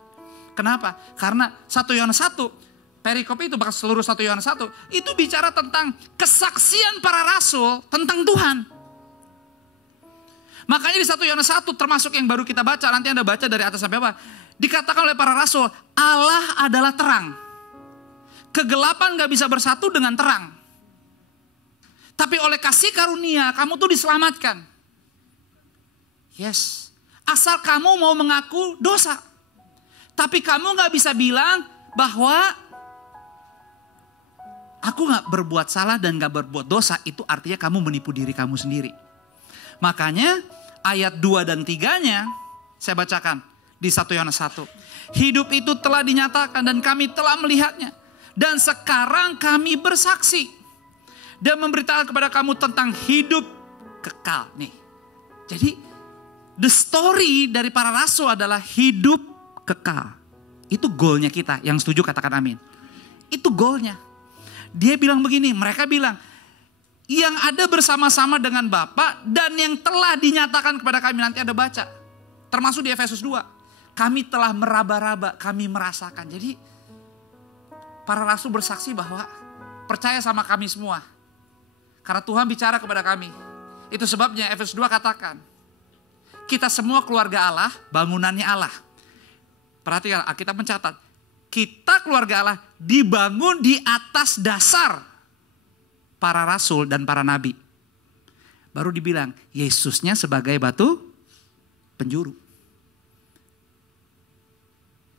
Kenapa? Karena 1 Yohanes 1. Perikop itu bahkan seluruh 1 Yohanes 1. Itu bicara tentang kesaksian para rasul tentang Tuhan. Makanya di 1 Yohanes 1 termasuk yang baru kita baca. Nanti Anda baca dari atas sampai bawah. Dikatakan oleh para rasul. Allah adalah terang. Kegelapan gak bisa bersatu dengan terang. Tapi oleh kasih karunia kamu tuh diselamatkan. Yes. Asal kamu mau mengaku dosa. Tapi kamu gak bisa bilang bahwa aku gak berbuat salah dan gak berbuat dosa. Itu artinya kamu menipu diri kamu sendiri. Makanya ayat 2 dan 3-nya saya bacakan di 1 Yohanes 1. Hidup itu telah dinyatakan dan kami telah melihatnya. Dan sekarang kami bersaksi. Dan memberitakan kepada kamu tentang hidup kekal. Nih. Jadi the story dari para rasul adalah hidup kekal. Itu goalnya kita. Yang setuju katakan amin. Itu goalnya. Dia bilang begini. Mereka bilang. Yang ada bersama-sama dengan Bapa dan yang telah dinyatakan kepada kami. Nanti Anda baca. Termasuk di Efesus 2. Kami telah meraba-raba. Kami merasakan. Jadi para rasul bersaksi bahwa percaya sama kami semua. Karena Tuhan bicara kepada kami. Itu sebabnya Efesus 2 katakan. Kita semua keluarga Allah, bangunannya Allah. Perhatikan, kita mencatat. Kita keluarga Allah dibangun di atas dasar para rasul dan para nabi. Baru dibilang, Yesusnya sebagai batu penjuru.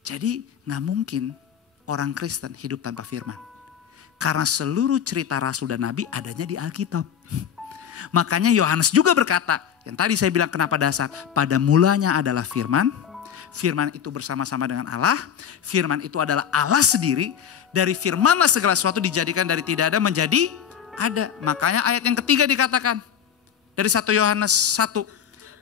Jadi gak mungkin orang Kristen hidup tanpa firman. Karena seluruh cerita rasul dan nabi adanya di Alkitab. Makanya Yohanes juga berkata, yang tadi saya bilang kenapa dasar. Pada mulanya adalah firman. firman itu bersama-sama dengan Allah. Firman itu adalah Allah sendiri. Dari firmanlah segala sesuatu dijadikan dari tidak ada menjadi ada. Makanya ayat yang ketiga dikatakan dari 1 Yohanes 1.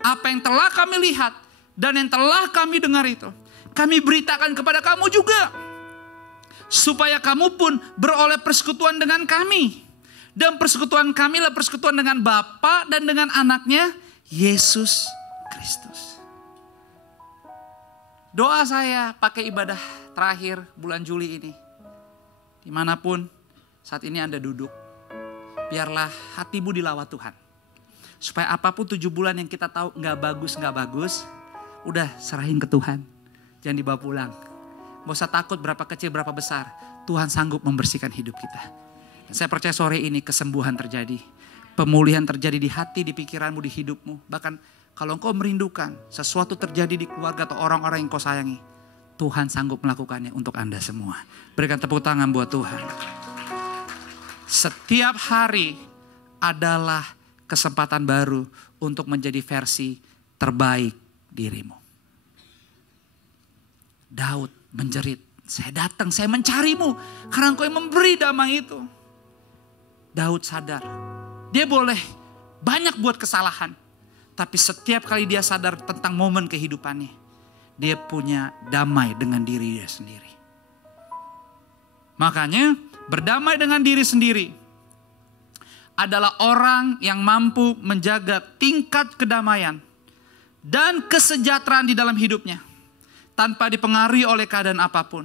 Apa yang telah kami lihat dan yang telah kami dengar itu, kami beritakan kepada kamu juga. Supaya kamu pun beroleh persekutuan dengan kami. Dan persekutuan kami adalah persekutuan dengan Bapa dan dengan anaknya Yesus Kristus. Doa saya pakai ibadah terakhir bulan Juli ini. Dimanapun saat ini Anda duduk. Biarlah hatimu dilawat Tuhan. Supaya apapun 7 bulan yang kita tahu gak bagus. Udah serahin ke Tuhan. Jangan dibawa pulang. Gak usah takut berapa kecil berapa besar. Tuhan sanggup membersihkan hidup kita. Dan saya percaya sore ini kesembuhan terjadi. Pemulihan terjadi di hati, di pikiranmu, di hidupmu. Bahkan kalau engkau merindukan sesuatu terjadi di keluarga atau orang-orang yang kau sayangi. Tuhan sanggup melakukannya untuk Anda semua. Berikan tepuk tangan buat Tuhan. Setiap hari adalah kesempatan baru untuk menjadi versi terbaik dirimu. Daud menjerit, saya datang, saya mencarimu karena engkau yang memberi damai itu. Daud sadar, dia boleh banyak buat kesalahan. Tapi setiap kali dia sadar tentang momen kehidupannya, dia punya damai dengan diri dia sendiri. Makanya berdamai dengan diri sendiri adalah orang yang mampu menjaga tingkat kedamaian dan kesejahteraan di dalam hidupnya. Tanpa dipengaruhi oleh keadaan apapun.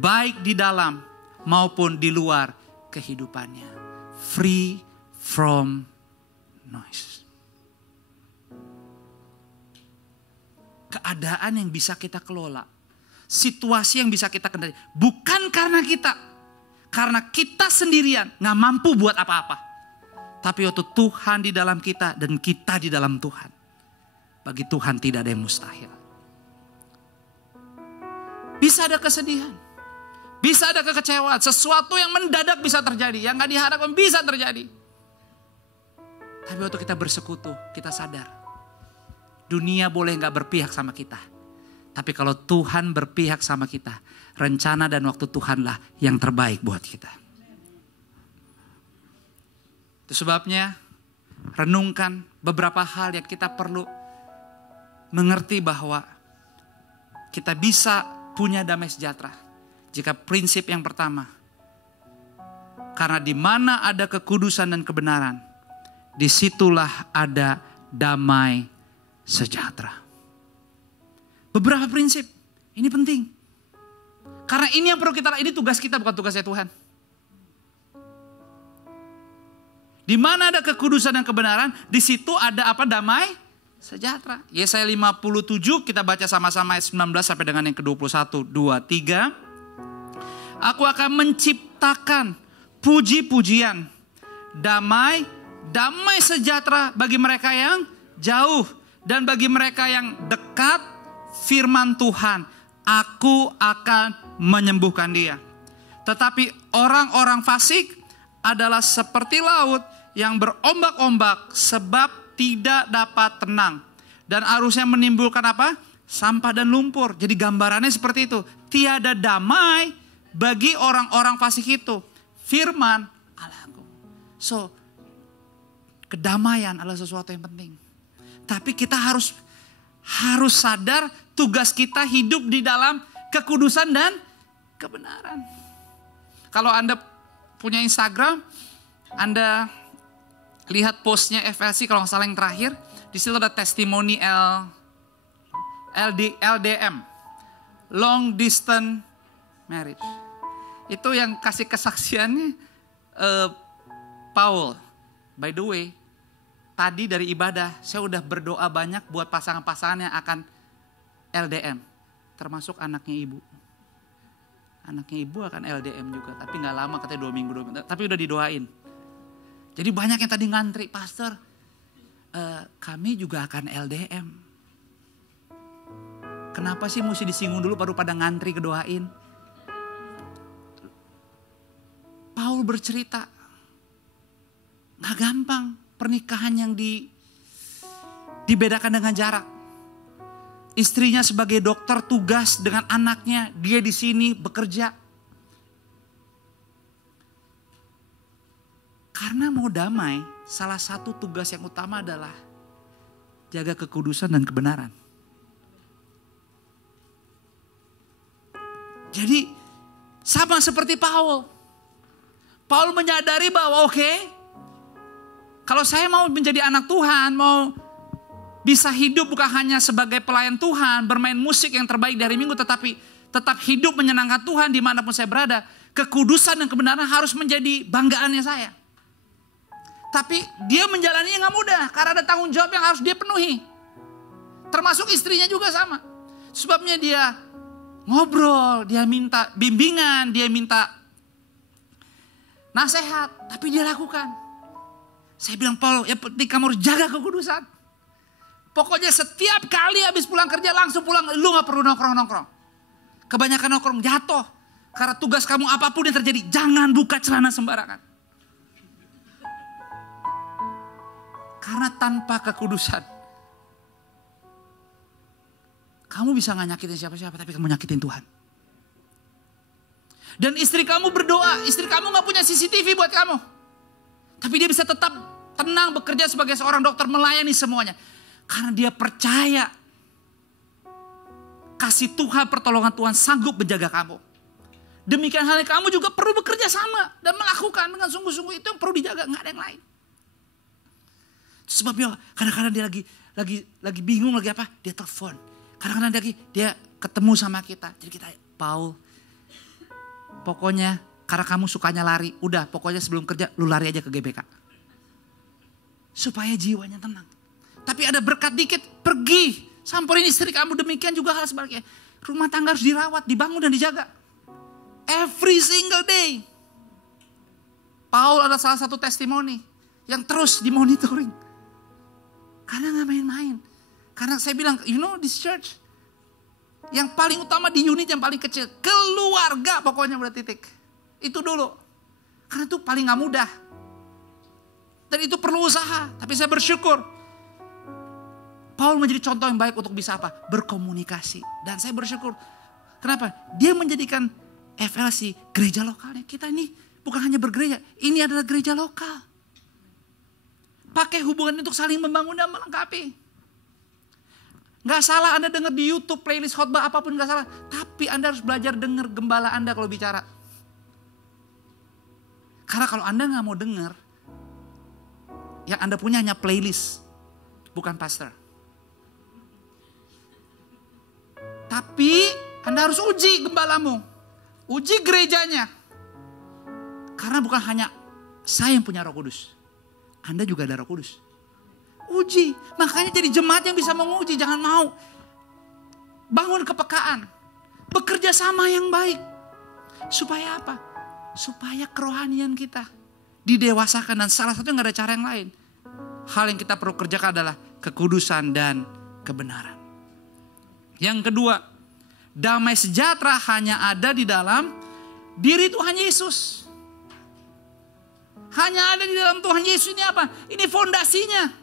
Baik di dalam maupun di luar kehidupannya. Free from noise. Keadaan yang bisa kita kelola. Situasi yang bisa kita kendali. Bukan karena kita. Karena kita sendirian gak mampu buat apa-apa. Tapi waktu Tuhan di dalam kita dan kita di dalam Tuhan. Bagi Tuhan tidak ada yang mustahil. Bisa ada kesedihan. Bisa ada kekecewaan. Sesuatu yang mendadak bisa terjadi. Yang gak diharapkan bisa terjadi. Tapi waktu kita bersekutu, kita sadar. Dunia boleh gak berpihak sama kita. Tapi kalau Tuhan berpihak sama kita, rencana dan waktu Tuhanlah yang terbaik buat kita. Itu sebabnya renungkan beberapa hal yang kita perlu mengerti bahwa kita bisa punya damai sejahtera. Jika prinsip yang pertama, karena di mana ada kekudusan dan kebenaran, disitulah ada damai sejahtera. Beberapa prinsip, ini penting. Karena ini yang perlu kita, ini tugas kita bukan tugasnya Tuhan. Di mana ada kekudusan dan kebenaran, di situ ada apa? Damai sejahtera. Yesaya 57 kita baca sama-sama ayat 19 sampai dengan yang ke-21. 2, 3. Aku akan menciptakan puji-pujian. Damai sejahtera bagi mereka yang jauh. Dan bagi mereka yang dekat firman Tuhan. Aku akan menyembuhkan dia. Tetapi orang-orang fasik adalah seperti laut yang berombak-ombak sebab tidak dapat tenang. Dan arusnya menimbulkan apa? Sampah dan lumpur. Jadi gambarannya seperti itu. Tiada damai bagi orang-orang fasik itu. Firman Allahku. So, kedamaian adalah sesuatu yang penting. Tapi kita harus sadar tugas kita hidup di dalam kekudusan dan kebenaran. Kalau Anda punya Instagram, Anda lihat postnya FLC kalau nggak salah yang terakhir. Di situ ada testimoni LDM, long distance marriage. Itu yang kasih kesaksiannya Paul. By the way, tadi dari ibadah saya udah berdoa banyak buat pasangan-pasangan yang akan LDM, termasuk anaknya ibu. Anaknya ibu akan LDM juga, tapi nggak lama, katanya 2 minggu, tapi udah didoain. Jadi banyak yang tadi ngantri, pastor, kami juga akan LDM. Kenapa sih mesti disinggung dulu baru pada ngantri kedoain? Paul bercerita, gak gampang pernikahan yang dibedakan dengan jarak. Istrinya sebagai dokter tugas dengan anaknya, dia di sini bekerja. Karena mau damai, salah satu tugas yang utama adalah jaga kekudusan dan kebenaran. Jadi sama seperti Paul. Paul menyadari bahwa kalau saya mau menjadi anak Tuhan, mau bisa hidup bukan hanya sebagai pelayan Tuhan, bermain musik yang terbaik dari minggu, tetapi tetap hidup menyenangkan Tuhan dimanapun saya berada. Kekudusan dan kebenaran harus menjadi banggaannya saya. Tapi dia menjalaninya gak mudah, karena ada tanggung jawab yang harus dia penuhi. Termasuk istrinya juga sama. Sebabnya dia ngobrol, dia minta bimbingan, dia minta nasihat, tapi dia lakukan. Saya bilang, Paul, ya penting kamu harus jaga kekudusan. Pokoknya setiap kali habis pulang kerja langsung pulang, lu gak perlu nongkrong-nongkrong. Kebanyakan nongkrong jatuh. Karena tugas kamu apapun yang terjadi, jangan buka celana sembarangan. Karena tanpa kekudusan, kamu bisa gak nyakitin siapa-siapa, tapi kamu nyakitin Tuhan. Dan istri kamu berdoa, istri kamu gak punya CCTV buat kamu. Tapi dia bisa tetap tenang bekerja sebagai seorang dokter, melayani semuanya. Karena dia percaya kasih Tuhan, pertolongan Tuhan sanggup menjaga kamu. Demikian halnya kamu juga perlu bekerja sama dan melakukan dengan sungguh-sungguh. Itu yang perlu dijaga, nggak ada yang lain. Sebabnya kadang-kadang dia lagi bingung, lagi apa, dia telepon. Kadang-kadang dia ketemu sama kita. Jadi kita, Paul, pokoknya karena kamu sukanya lari, udah pokoknya sebelum kerja lu lari aja ke GBK. Supaya jiwanya tenang. Tapi ada berkat dikit, pergi. Samperin istri kamu, demikian juga hal sebaliknya. Rumah tangga harus dirawat, dibangun dan dijaga. Every single day. Paul ada salah satu testimoni yang terus dimonitoring. Karena gak main-main. Karena saya bilang, this church. Yang paling utama di unit yang paling kecil. Keluarga pokoknya udah titik. Itu dulu. Karena itu paling gak mudah. Dan itu perlu usaha. Tapi saya bersyukur. Paul menjadi contoh yang baik untuk bisa apa? Berkomunikasi. Dan saya bersyukur. Kenapa? Dia menjadikan FLC gereja lokalnya. Kita ini bukan hanya bergereja. Ini adalah gereja lokal. Pakai hubungan untuk saling membangun dan melengkapi. Gak salah Anda dengar di YouTube playlist khotbah apapun, gak salah. Tapi Anda harus belajar dengar gembala Anda kalau bicara. Karena kalau Anda gak mau dengar, yang Anda punya hanya playlist. Bukan pastor. Tapi Anda harus uji gembalamu. Uji gerejanya. Karena bukan hanya saya yang punya Roh Kudus. Anda juga ada Roh Kudus. Uji. Makanya jadi jemaat yang bisa menguji. Jangan mau. Bangun kepekaan. Bekerja sama yang baik. Supaya apa? Supaya kerohanian kita didewasakan. Dan salah satu yang gak ada cara yang lain. Hal yang kita perlu kerjakan adalah kekudusan dan kebenaran. Yang kedua, damai sejahtera hanya ada di dalam diri Tuhan Yesus. Hanya ada di dalam Tuhan Yesus. Ini apa? Ini fondasinya.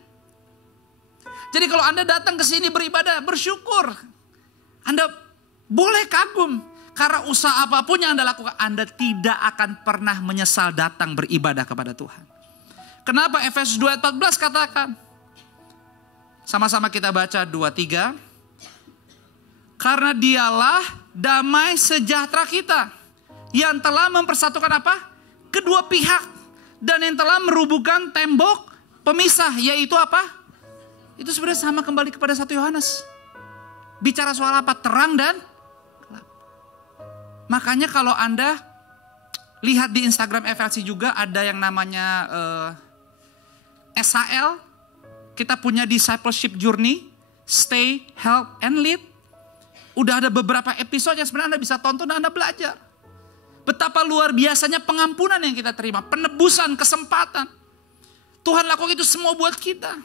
Jadi kalau Anda datang ke sini beribadah, bersyukur. Anda boleh kagum. Karena usaha apapun yang Anda lakukan, Anda tidak akan pernah menyesal datang beribadah kepada Tuhan. Kenapa Efesus 2 ayat 14 katakan? Sama-sama kita baca 2-3. Karena dialah damai sejahtera kita. Yang telah mempersatukan apa? Kedua pihak. Dan yang telah merubuhkan tembok pemisah. Yaitu apa? Itu sebenarnya sama kembali kepada 1 Yohanes. Bicara soal apa? Terang dan gelap. Makanya kalau Anda lihat di Instagram FLC juga ada yang namanya SHL. Kita punya discipleship journey. Stay, help, and lead. Udah ada beberapa episode yang sebenarnya Anda bisa tonton dan Anda belajar. Betapa luar biasanya pengampunan yang kita terima. Penebusan, kesempatan. Tuhan lakukan itu semua buat kita.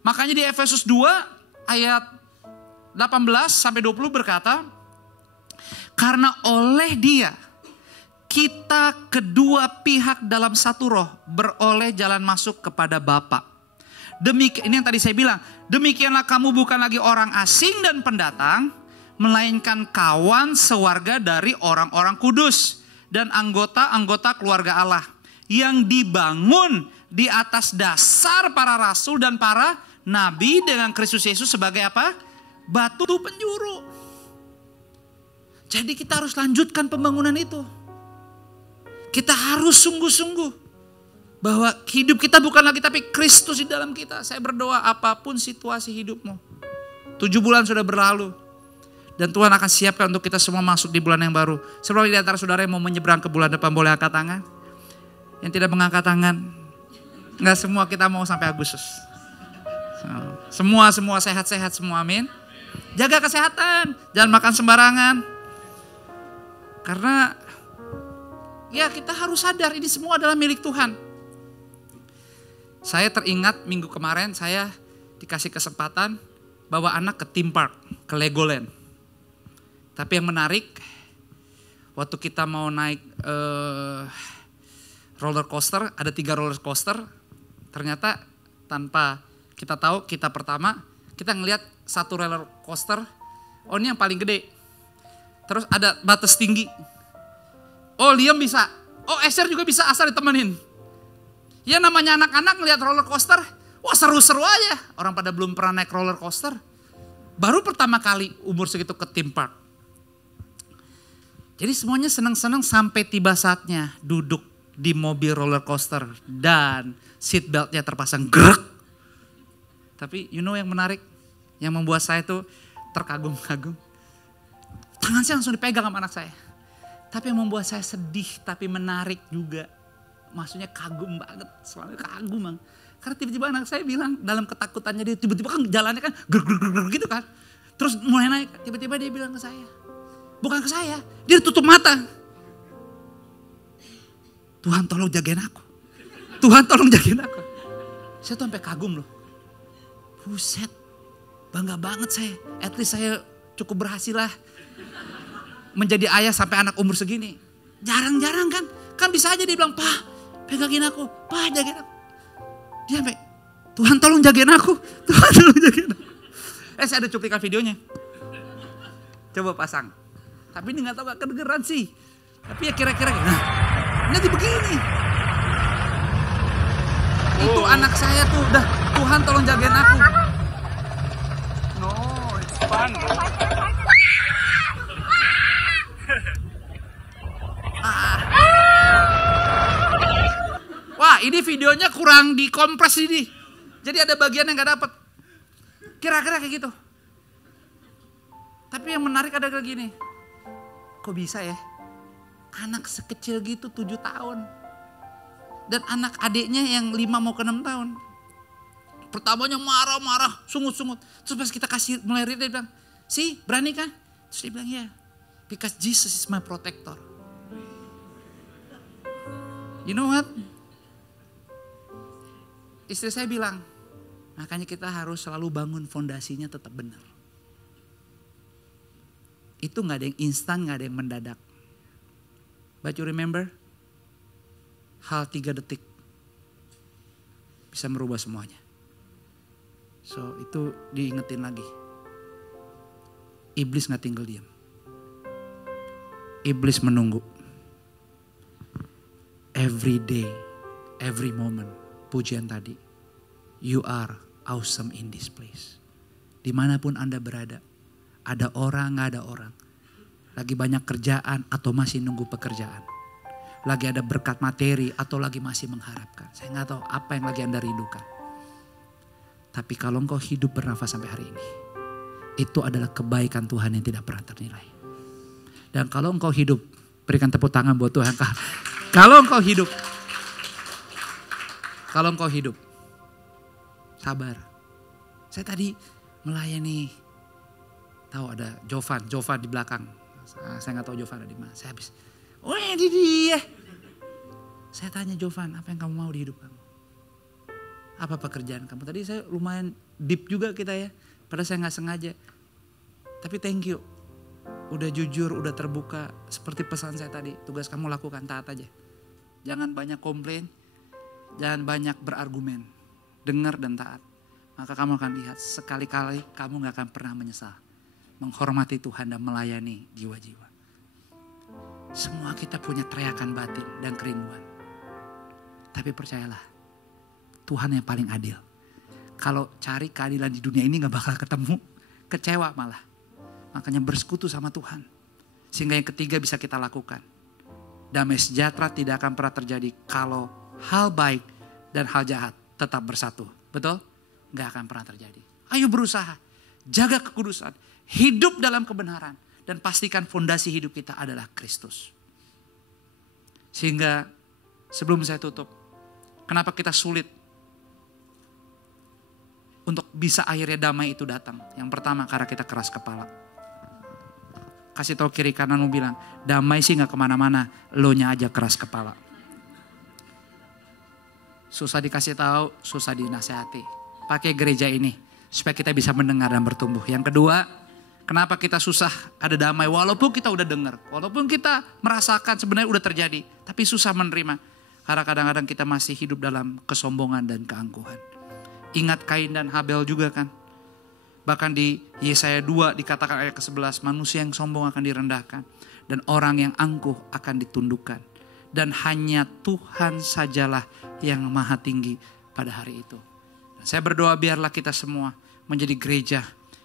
Makanya di Efesus 2 ayat 18-20 berkata. Karena oleh Dia kita kedua pihak dalam satu roh beroleh jalan masuk kepada Bapa. Ini yang tadi saya bilang, demikianlah kamu bukan lagi orang asing dan pendatang, melainkan kawan sewarga dari orang-orang kudus dan anggota-anggota keluarga Allah yang dibangun di atas dasar para rasul dan para nabi dengan Kristus Yesus sebagai apa? Batu penjuru. Jadi kita harus lanjutkan pembangunan itu. Kita harus sungguh-sungguh. Bahwa hidup kita bukan lagi tapi Kristus di dalam kita. Saya berdoa apapun situasi hidupmu. 7 bulan sudah berlalu. Dan Tuhan akan siapkan untuk kita semua masuk di bulan yang baru. Sebelum di antara saudara yang mau menyeberang ke bulan depan boleh angkat tangan. Yang tidak mengangkat tangan. Enggak semua kita mau sampai Agustus. Semua sehat-sehat semua, amin. Jaga kesehatan. Jangan makan sembarangan. Karena ya kita harus sadar ini semua adalah milik Tuhan. Saya teringat minggu kemarin saya dikasih kesempatan bawa anak ke theme park, ke Legoland. Tapi yang menarik, waktu kita mau naik roller coaster, ada 3 roller coaster. Ternyata tanpa kita tahu, kita pertama, kita ngelihat satu roller coaster, oh ini yang paling gede. Terus ada batas tinggi. Oh Liam bisa, oh Esther juga bisa asal ditemenin. Ya namanya anak-anak ngeliat roller coaster, wah seru-seru aja. Orang pada belum pernah naik roller coaster. Baru pertama kali umur segitu ke theme park. Jadi semuanya senang-senang sampai tiba saatnya duduk di mobil roller coaster. Dan seat beltnya terpasang, grek. Tapi you know yang menarik, yang membuat saya tuh terkagum-kagum. Tangan saya langsung dipegang sama anak saya. Tapi yang membuat saya sedih tapi menarik juga. Maksudnya kagum banget, selalu kagum bang. Karena tiba-tiba anak saya bilang dalam ketakutannya dia tiba-tiba kan jalannya kan ger gitu kan. Terus mulai naik, tiba-tiba dia bilang ke saya. Bukan ke saya, dia tutup mata. Tuhan tolong jagain aku. Tuhan tolong jagain aku. Saya tuh sampai kagum loh. Buset, bangga banget saya. At least saya cukup berhasil lah. Menjadi ayah sampai anak umur segini. Jarang-jarang kan. Kan bisa aja dia bilang, "Pak, pegangin aku, Pak jagain aku." Dia sampai, "Tuhan tolong jagain aku, Tuhan tolong jagain aku." Saya ada cuplikan videonya. Coba pasang. Tapi ini gak tahu gak kedengeran sih. Tapi ya kira-kira, nah nanti begini. Itu anak saya tuh udah, "Tuhan tolong jagain aku." No, it's fun. Wah ini videonya kurang dikompres ini. Jadi ada bagian yang gak dapet. Kira-kira kayak gitu. Tapi yang menarik ada kayak gini. Kok bisa ya? Anak sekecil gitu 7 tahun. Dan anak adiknya yang 5 mau ke 6 tahun. Pertamanya marah-marah, sungut-sungut. Terus pas kita kasih mulai read dia bilang, "Si berani kan?" Terus dia bilang, "Ya, because Jesus is my protector." You know what? Istri saya bilang, makanya kita harus selalu bangun fondasinya tetap benar. Itu gak ada yang instan, gak ada yang mendadak. But you remember, hal 3 detik bisa merubah semuanya. So itu diingetin lagi. Iblis gak tinggal diam. Iblis menunggu. Every day, every moment. Pujian tadi. You are awesome in this place. Dimanapun Anda berada. Ada orang, gak ada orang. Lagi banyak kerjaan atau masih nunggu pekerjaan. Lagi ada berkat materi atau lagi masih mengharapkan. Saya gak tahu apa yang lagi Anda rindukan. Tapi kalau engkau hidup bernafas sampai hari ini. Itu adalah kebaikan Tuhan yang tidak pernah ternilai. Dan kalau engkau hidup, berikan tepuk tangan buat Tuhan. Kalau engkau hidup. Kalau engkau hidup. Sabar. Saya tadi melayani. Tahu ada Jovan di belakang. Saya gak tahu Jovan ada di mana. Saya habis. Oh ini dia. Saya tanya Jovan, apa yang kamu mau di hidup kamu? Apa pekerjaan kamu? Tadi saya lumayan deep juga kita ya. Padahal saya gak sengaja. Tapi thank you. Udah jujur, udah terbuka. Seperti pesan saya tadi. Tugas kamu lakukan, taat aja. Jangan banyak komplain. Jangan banyak berargumen. Dengar dan taat. maka kamu akan lihat sekali-kali kamu gak akan pernah menyesal menghormati Tuhan dan melayani jiwa-jiwa. Semua kita punya teriakan batin dan kerinduan. Tapi percayalah, Tuhan yang paling adil. Kalau cari keadilan di dunia ini gak bakal ketemu, kecewa malah. Makanya bersekutu sama Tuhan. Sehingga yang ketiga bisa kita lakukan. Damai sejahtera tidak akan pernah terjadi kalau hal baik dan hal jahat tetap bersatu. Betul? Gak akan pernah terjadi. Ayo berusaha, jaga kekudusan, hidup dalam kebenaran. Dan pastikan fondasi hidup kita adalah Kristus. Sehingga sebelum saya tutup, kenapa kita sulit untuk bisa akhirnya damai itu datang? Yang pertama karena kita keras kepala. Kasih tahu kiri kananmu bilang, damai sih gak kemana-mana, lo nya aja keras kepala. Susah dikasih tahu, susah dinasihati. Pakai gereja ini supaya kita bisa mendengar dan bertumbuh. Yang kedua, kenapa kita susah ada damai walaupun kita udah dengar, walaupun kita merasakan sebenarnya udah terjadi, tapi susah menerima. Karena kadang-kadang kita masih hidup dalam kesombongan dan keangkuhan. Ingat Kain dan Habel juga kan. Bahkan di Yesaya 2 dikatakan ayat ke-11, manusia yang sombong akan direndahkan dan orang yang angkuh akan ditundukkan. Dan hanya Tuhan sajalah yang maha tinggi pada hari itu. Dan saya berdoa biarlah kita semua menjadi gereja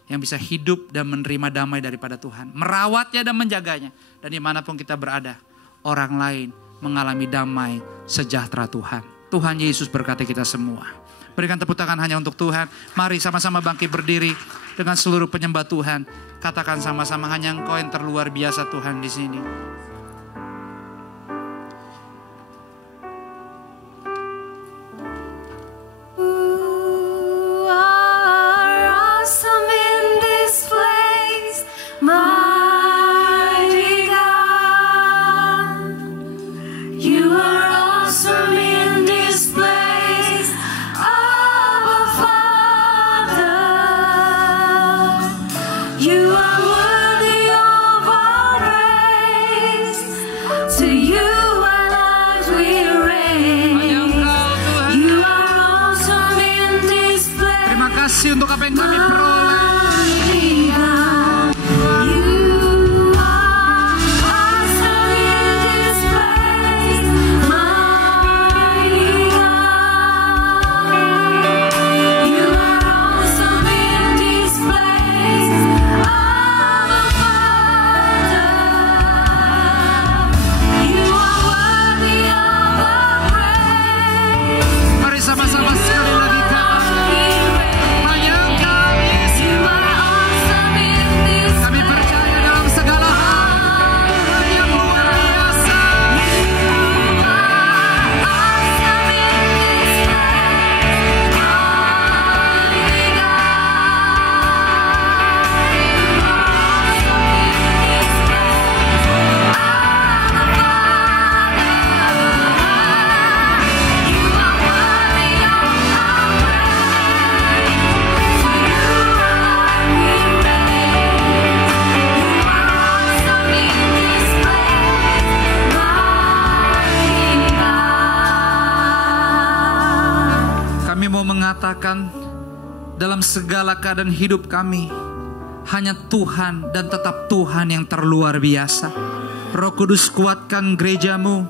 yang bisa hidup dan menerima damai daripada Tuhan. Merawatnya dan menjaganya. Dan dimanapun kita berada, orang lain mengalami damai sejahtera Tuhan. Tuhan Yesus berkati kita semua. Berikan tepuk tangan hanya untuk Tuhan. Mari sama-sama bangkit berdiri dengan seluruh penyembah Tuhan. Katakan sama-sama, hanya Engkau yang terluar biasa Tuhan di sini. Untuk apa yang kami peroleh. Mari sama-sama sekali lagi mengatakan dalam segala keadaan hidup kami hanya Tuhan dan tetap Tuhan yang terluar biasa. Roh Kudus, kuatkan gerejamu,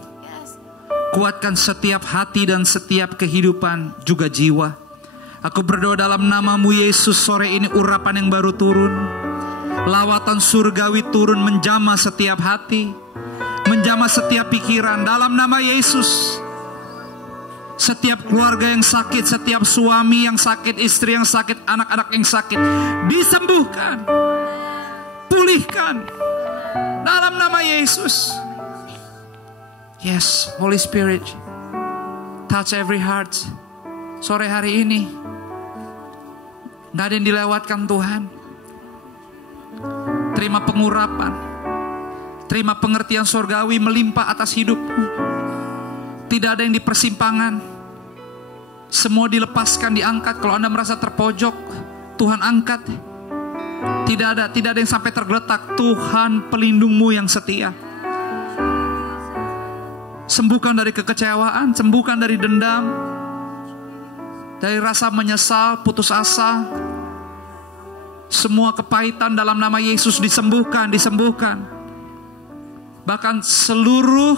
kuatkan setiap hati dan setiap kehidupan juga jiwa. Aku berdoa dalam nama-Mu Yesus, sore ini urapan yang baru turun, lawatan surgawi turun menjamah setiap hati, menjamah setiap pikiran dalam nama Yesus. Setiap keluarga yang sakit, setiap suami yang sakit, istri yang sakit, anak-anak yang sakit, disembuhkan, pulihkan dalam nama Yesus. Yes, Holy Spirit, touch every heart. Sore hari ini gak ada yang dilewatkan Tuhan. Terima pengurapan, terima pengertian surgawi melimpah atas hidupmu. Tidak ada yang di persimpangan, semua dilepaskan, diangkat. Kalau Anda merasa terpojok, Tuhan angkat. Tidak ada yang sampai tergeletak. Tuhan pelindungmu yang setia. Sembuhkan dari kekecewaan, sembuhkan dari dendam. Dari rasa menyesal, putus asa. Semua kepahitan dalam nama Yesus disembuhkan. Bahkan seluruh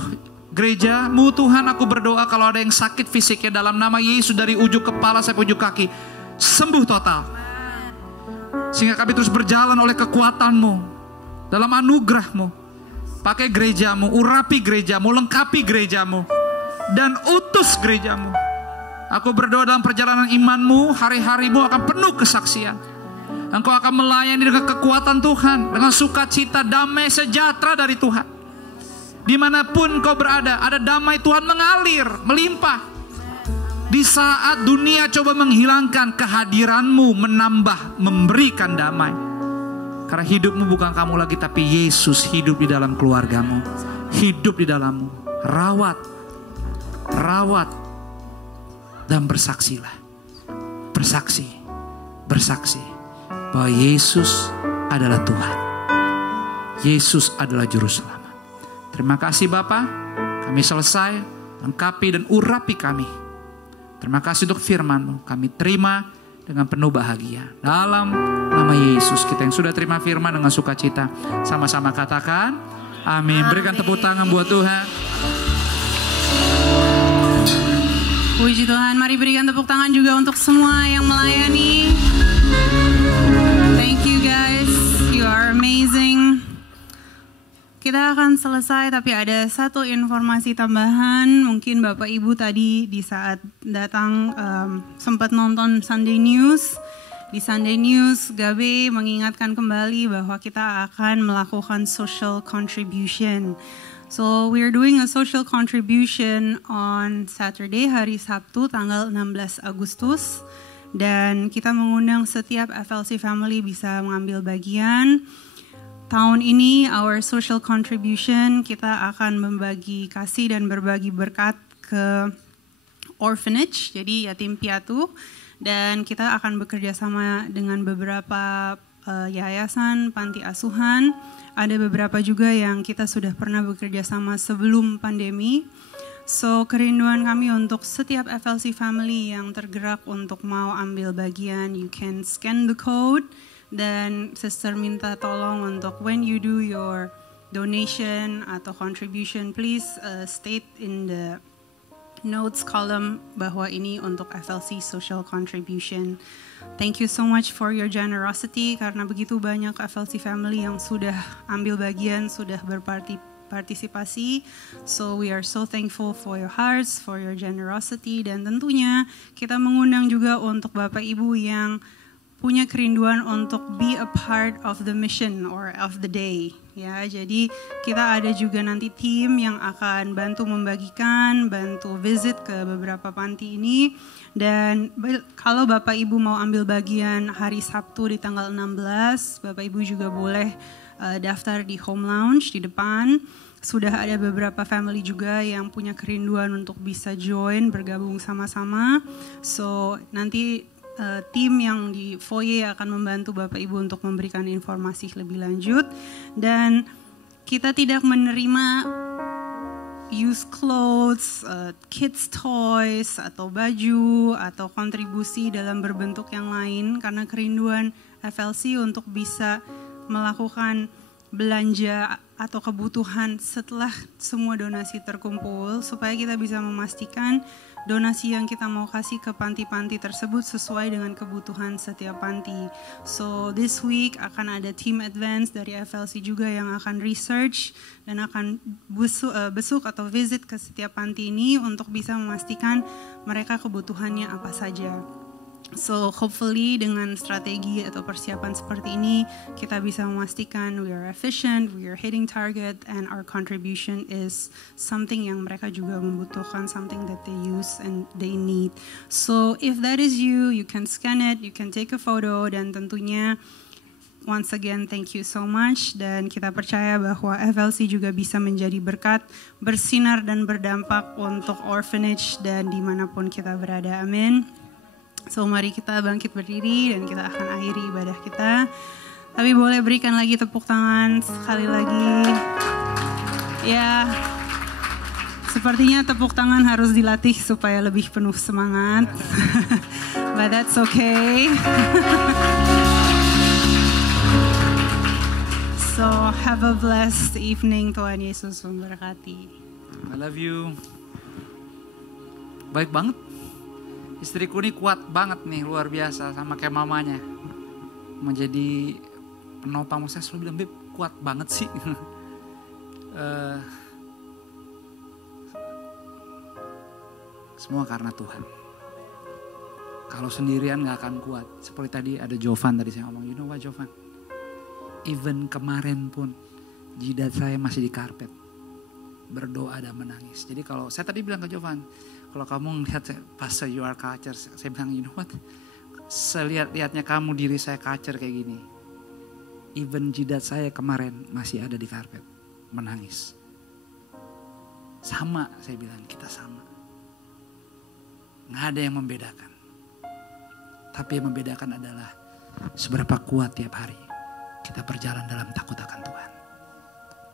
gerejamu Tuhan, aku berdoa kalau ada yang sakit fisiknya dalam nama Yesus, dari ujung kepala sampai ujung kaki, sembuh total. Sehingga kami terus berjalan oleh kekuatan-Mu, dalam anugerah-Mu. Pakai gerejamu, urapi gerejamu, lengkapi gerejamu, dan utus gerejamu. Aku berdoa dalam perjalanan iman-Mu, hari-harimu akan penuh kesaksian. Engkau akan melayani dengan kekuatan Tuhan, dengan sukacita, damai, sejahtera dari Tuhan. Dimanapun kau berada, ada damai Tuhan mengalir, melimpah. Di saat dunia coba menghilangkan, kehadiran-Mu menambah, memberikan damai. Karena hidupmu bukan kamu lagi, tapi Yesus hidup di dalam keluargamu, hidup di dalammu. Rawat, dan bersaksilah. Bersaksi bahwa Yesus adalah Tuhan. Yesus adalah Juru Selamat. Terima kasih Bapa, kami selesai, lengkapi dan urapi kami. Terima kasih untuk firman-Mu, kami terima dengan penuh bahagia. Dalam nama Yesus, kita yang sudah terima firman dengan sukacita, sama-sama katakan amin. Berikan tepuk tangan buat Tuhan. Puji Tuhan, mari berikan tepuk tangan juga untuk semua yang melayani. Thank you guys, you are amazing. Kita akan selesai, tapi ada satu informasi tambahan. Mungkin Bapak Ibu tadi di saat datang sempat nonton Sunday News. Di Sunday News, Gabe mengingatkan kembali bahwa kita akan melakukan social contribution. So we're doing a social contribution on Saturday, hari Sabtu, tanggal 16 Agustus. Dan kita mengundang setiap FLC family bisa mengambil bagian. Tahun ini, our social contribution, kita akan membagi kasih dan berbagi berkat ke orphanage, jadi yatim piatu. Dan kita akan bekerja sama dengan beberapa yayasan, panti asuhan. Ada beberapa juga yang kita sudah pernah bekerja sama sebelum pandemi. So kerinduan kami untuk setiap FLC family yang tergerak untuk mau ambil bagian, you can scan the code. Dan sister minta tolong untuk when you do your donation atau contribution, please state in the notes column bahwa ini untuk FLC social contribution. Thank you so much for your generosity, karena begitu banyak FLC family yang sudah ambil bagian, sudah berpartisipasi. So we are so thankful for your hearts, for your generosity. Dan tentunya kita mengundang juga untuk Bapak Ibu yang punya kerinduan untuk be a part of the mission or of the day. Ya, jadi kita ada juga nanti tim yang akan bantu membagikan, bantu visit ke beberapa panti ini. Dan kalau Bapak Ibu mau ambil bagian hari Sabtu di tanggal 16, Bapak Ibu juga boleh daftar di home lounge di depan. Sudah ada beberapa family juga yang punya kerinduan untuk bisa join, bergabung sama-sama. So nanti tim yang di foyer akan membantu Bapak Ibu untuk memberikan informasi lebih lanjut. Dan kita tidak menerima used clothes, kids toys, atau baju, atau kontribusi dalam berbentuk yang lain. Karena kerinduan FLC untuk bisa melakukan belanja atau kebutuhan setelah semua donasi terkumpul, supaya kita bisa memastikan donasi yang kita mau kasih ke panti-panti tersebut sesuai dengan kebutuhan setiap panti. So this week akan ada team advance dari FLC juga yang akan research dan akan besuk atau visit ke setiap panti ini untuk bisa memastikan mereka kebutuhannya apa saja. So hopefully dengan strategi atau persiapan seperti ini kita bisa memastikan we are efficient, we are hitting target, and our contribution is something yang mereka juga membutuhkan, something that they use and they need. So if that is you, you can scan it, you can take a photo, dan tentunya once again thank you so much. Dan kita percaya bahwa FLC juga bisa menjadi berkat, bersinar dan berdampak untuk orphanage dan dimanapun kita berada. Amin. So mari kita bangkit berdiri dan kita akan akhiri ibadah kita. Tapi boleh berikan lagi tepuk tangan sekali lagi. Ya, Sepertinya tepuk tangan harus dilatih supaya lebih penuh semangat. But that's okay. So have a blessed evening. Tuhan Yesus memberkati. I love you. Baik banget. Istriku ini kuat banget nih, luar biasa, sama kayak mamanya. Menjadi penopang, saya selalu bilang, Beb, kuat banget sih. Semua karena Tuhan. Kalau sendirian gak akan kuat. Seperti tadi ada Jovan tadi saya ngomong, you know what Jovan? Even kemarin pun jidat saya masih di karpet. Berdoa dan menangis. Jadi kalau saya tadi bilang ke Jovan, kalau kamu ngeliat Pastor you are kacer, saya bilang you know what? Selihat-lihatnya kamu diri saya kacer kayak gini. Even jidat saya kemarin masih ada di karpet. Menangis. Sama saya bilang, kita sama. Nggak ada yang membedakan. Tapi yang membedakan adalah seberapa kuat tiap hari kita berjalan dalam takut akan Tuhan.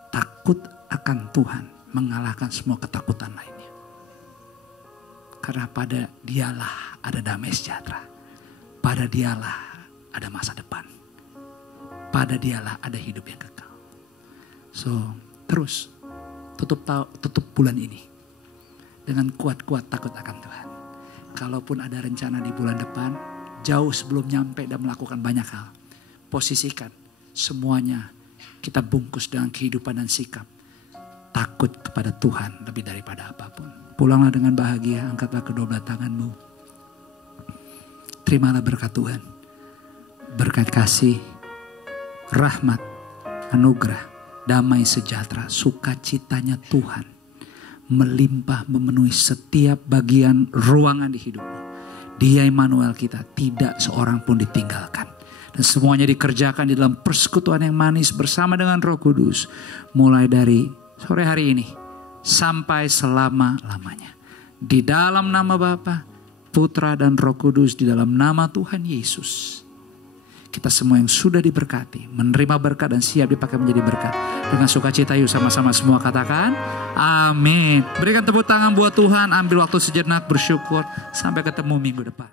Takut akan Tuhan mengalahkan semua ketakutan lainnya. Karena pada Dialah ada damai sejahtera. Pada Dialah ada masa depan. Pada Dialah ada hidup yang kekal. So terus tutup bulan ini dengan kuat-kuat takut akan Tuhan. Kalaupun ada rencana di bulan depan, jauh sebelum nyampe dan melakukan banyak hal, posisikan semuanya kita bungkus dengan kehidupan dan sikap takut kepada Tuhan lebih daripada apapun. Pulanglah dengan bahagia, angkatlah kedua belah tanganmu. Terimalah berkat Tuhan, berkat kasih, rahmat, anugerah, damai sejahtera, sukacitanya Tuhan melimpah memenuhi setiap bagian ruangan di hidupmu. Dia Immanuel kita, tidak seorang pun ditinggalkan. Dan semuanya dikerjakan di dalam persekutuan yang manis bersama dengan Roh Kudus. Mulai dari sore hari ini sampai selama-lamanya. Di dalam nama Bapa, Putra dan Roh Kudus, di dalam nama Tuhan Yesus. Kita semua yang sudah diberkati, menerima berkat dan siap dipakai menjadi berkat. Dengan sukacita yuk sama-sama semua katakan, amin. Berikan tepuk tangan buat Tuhan, ambil waktu sejenak bersyukur. Sampai ketemu minggu depan.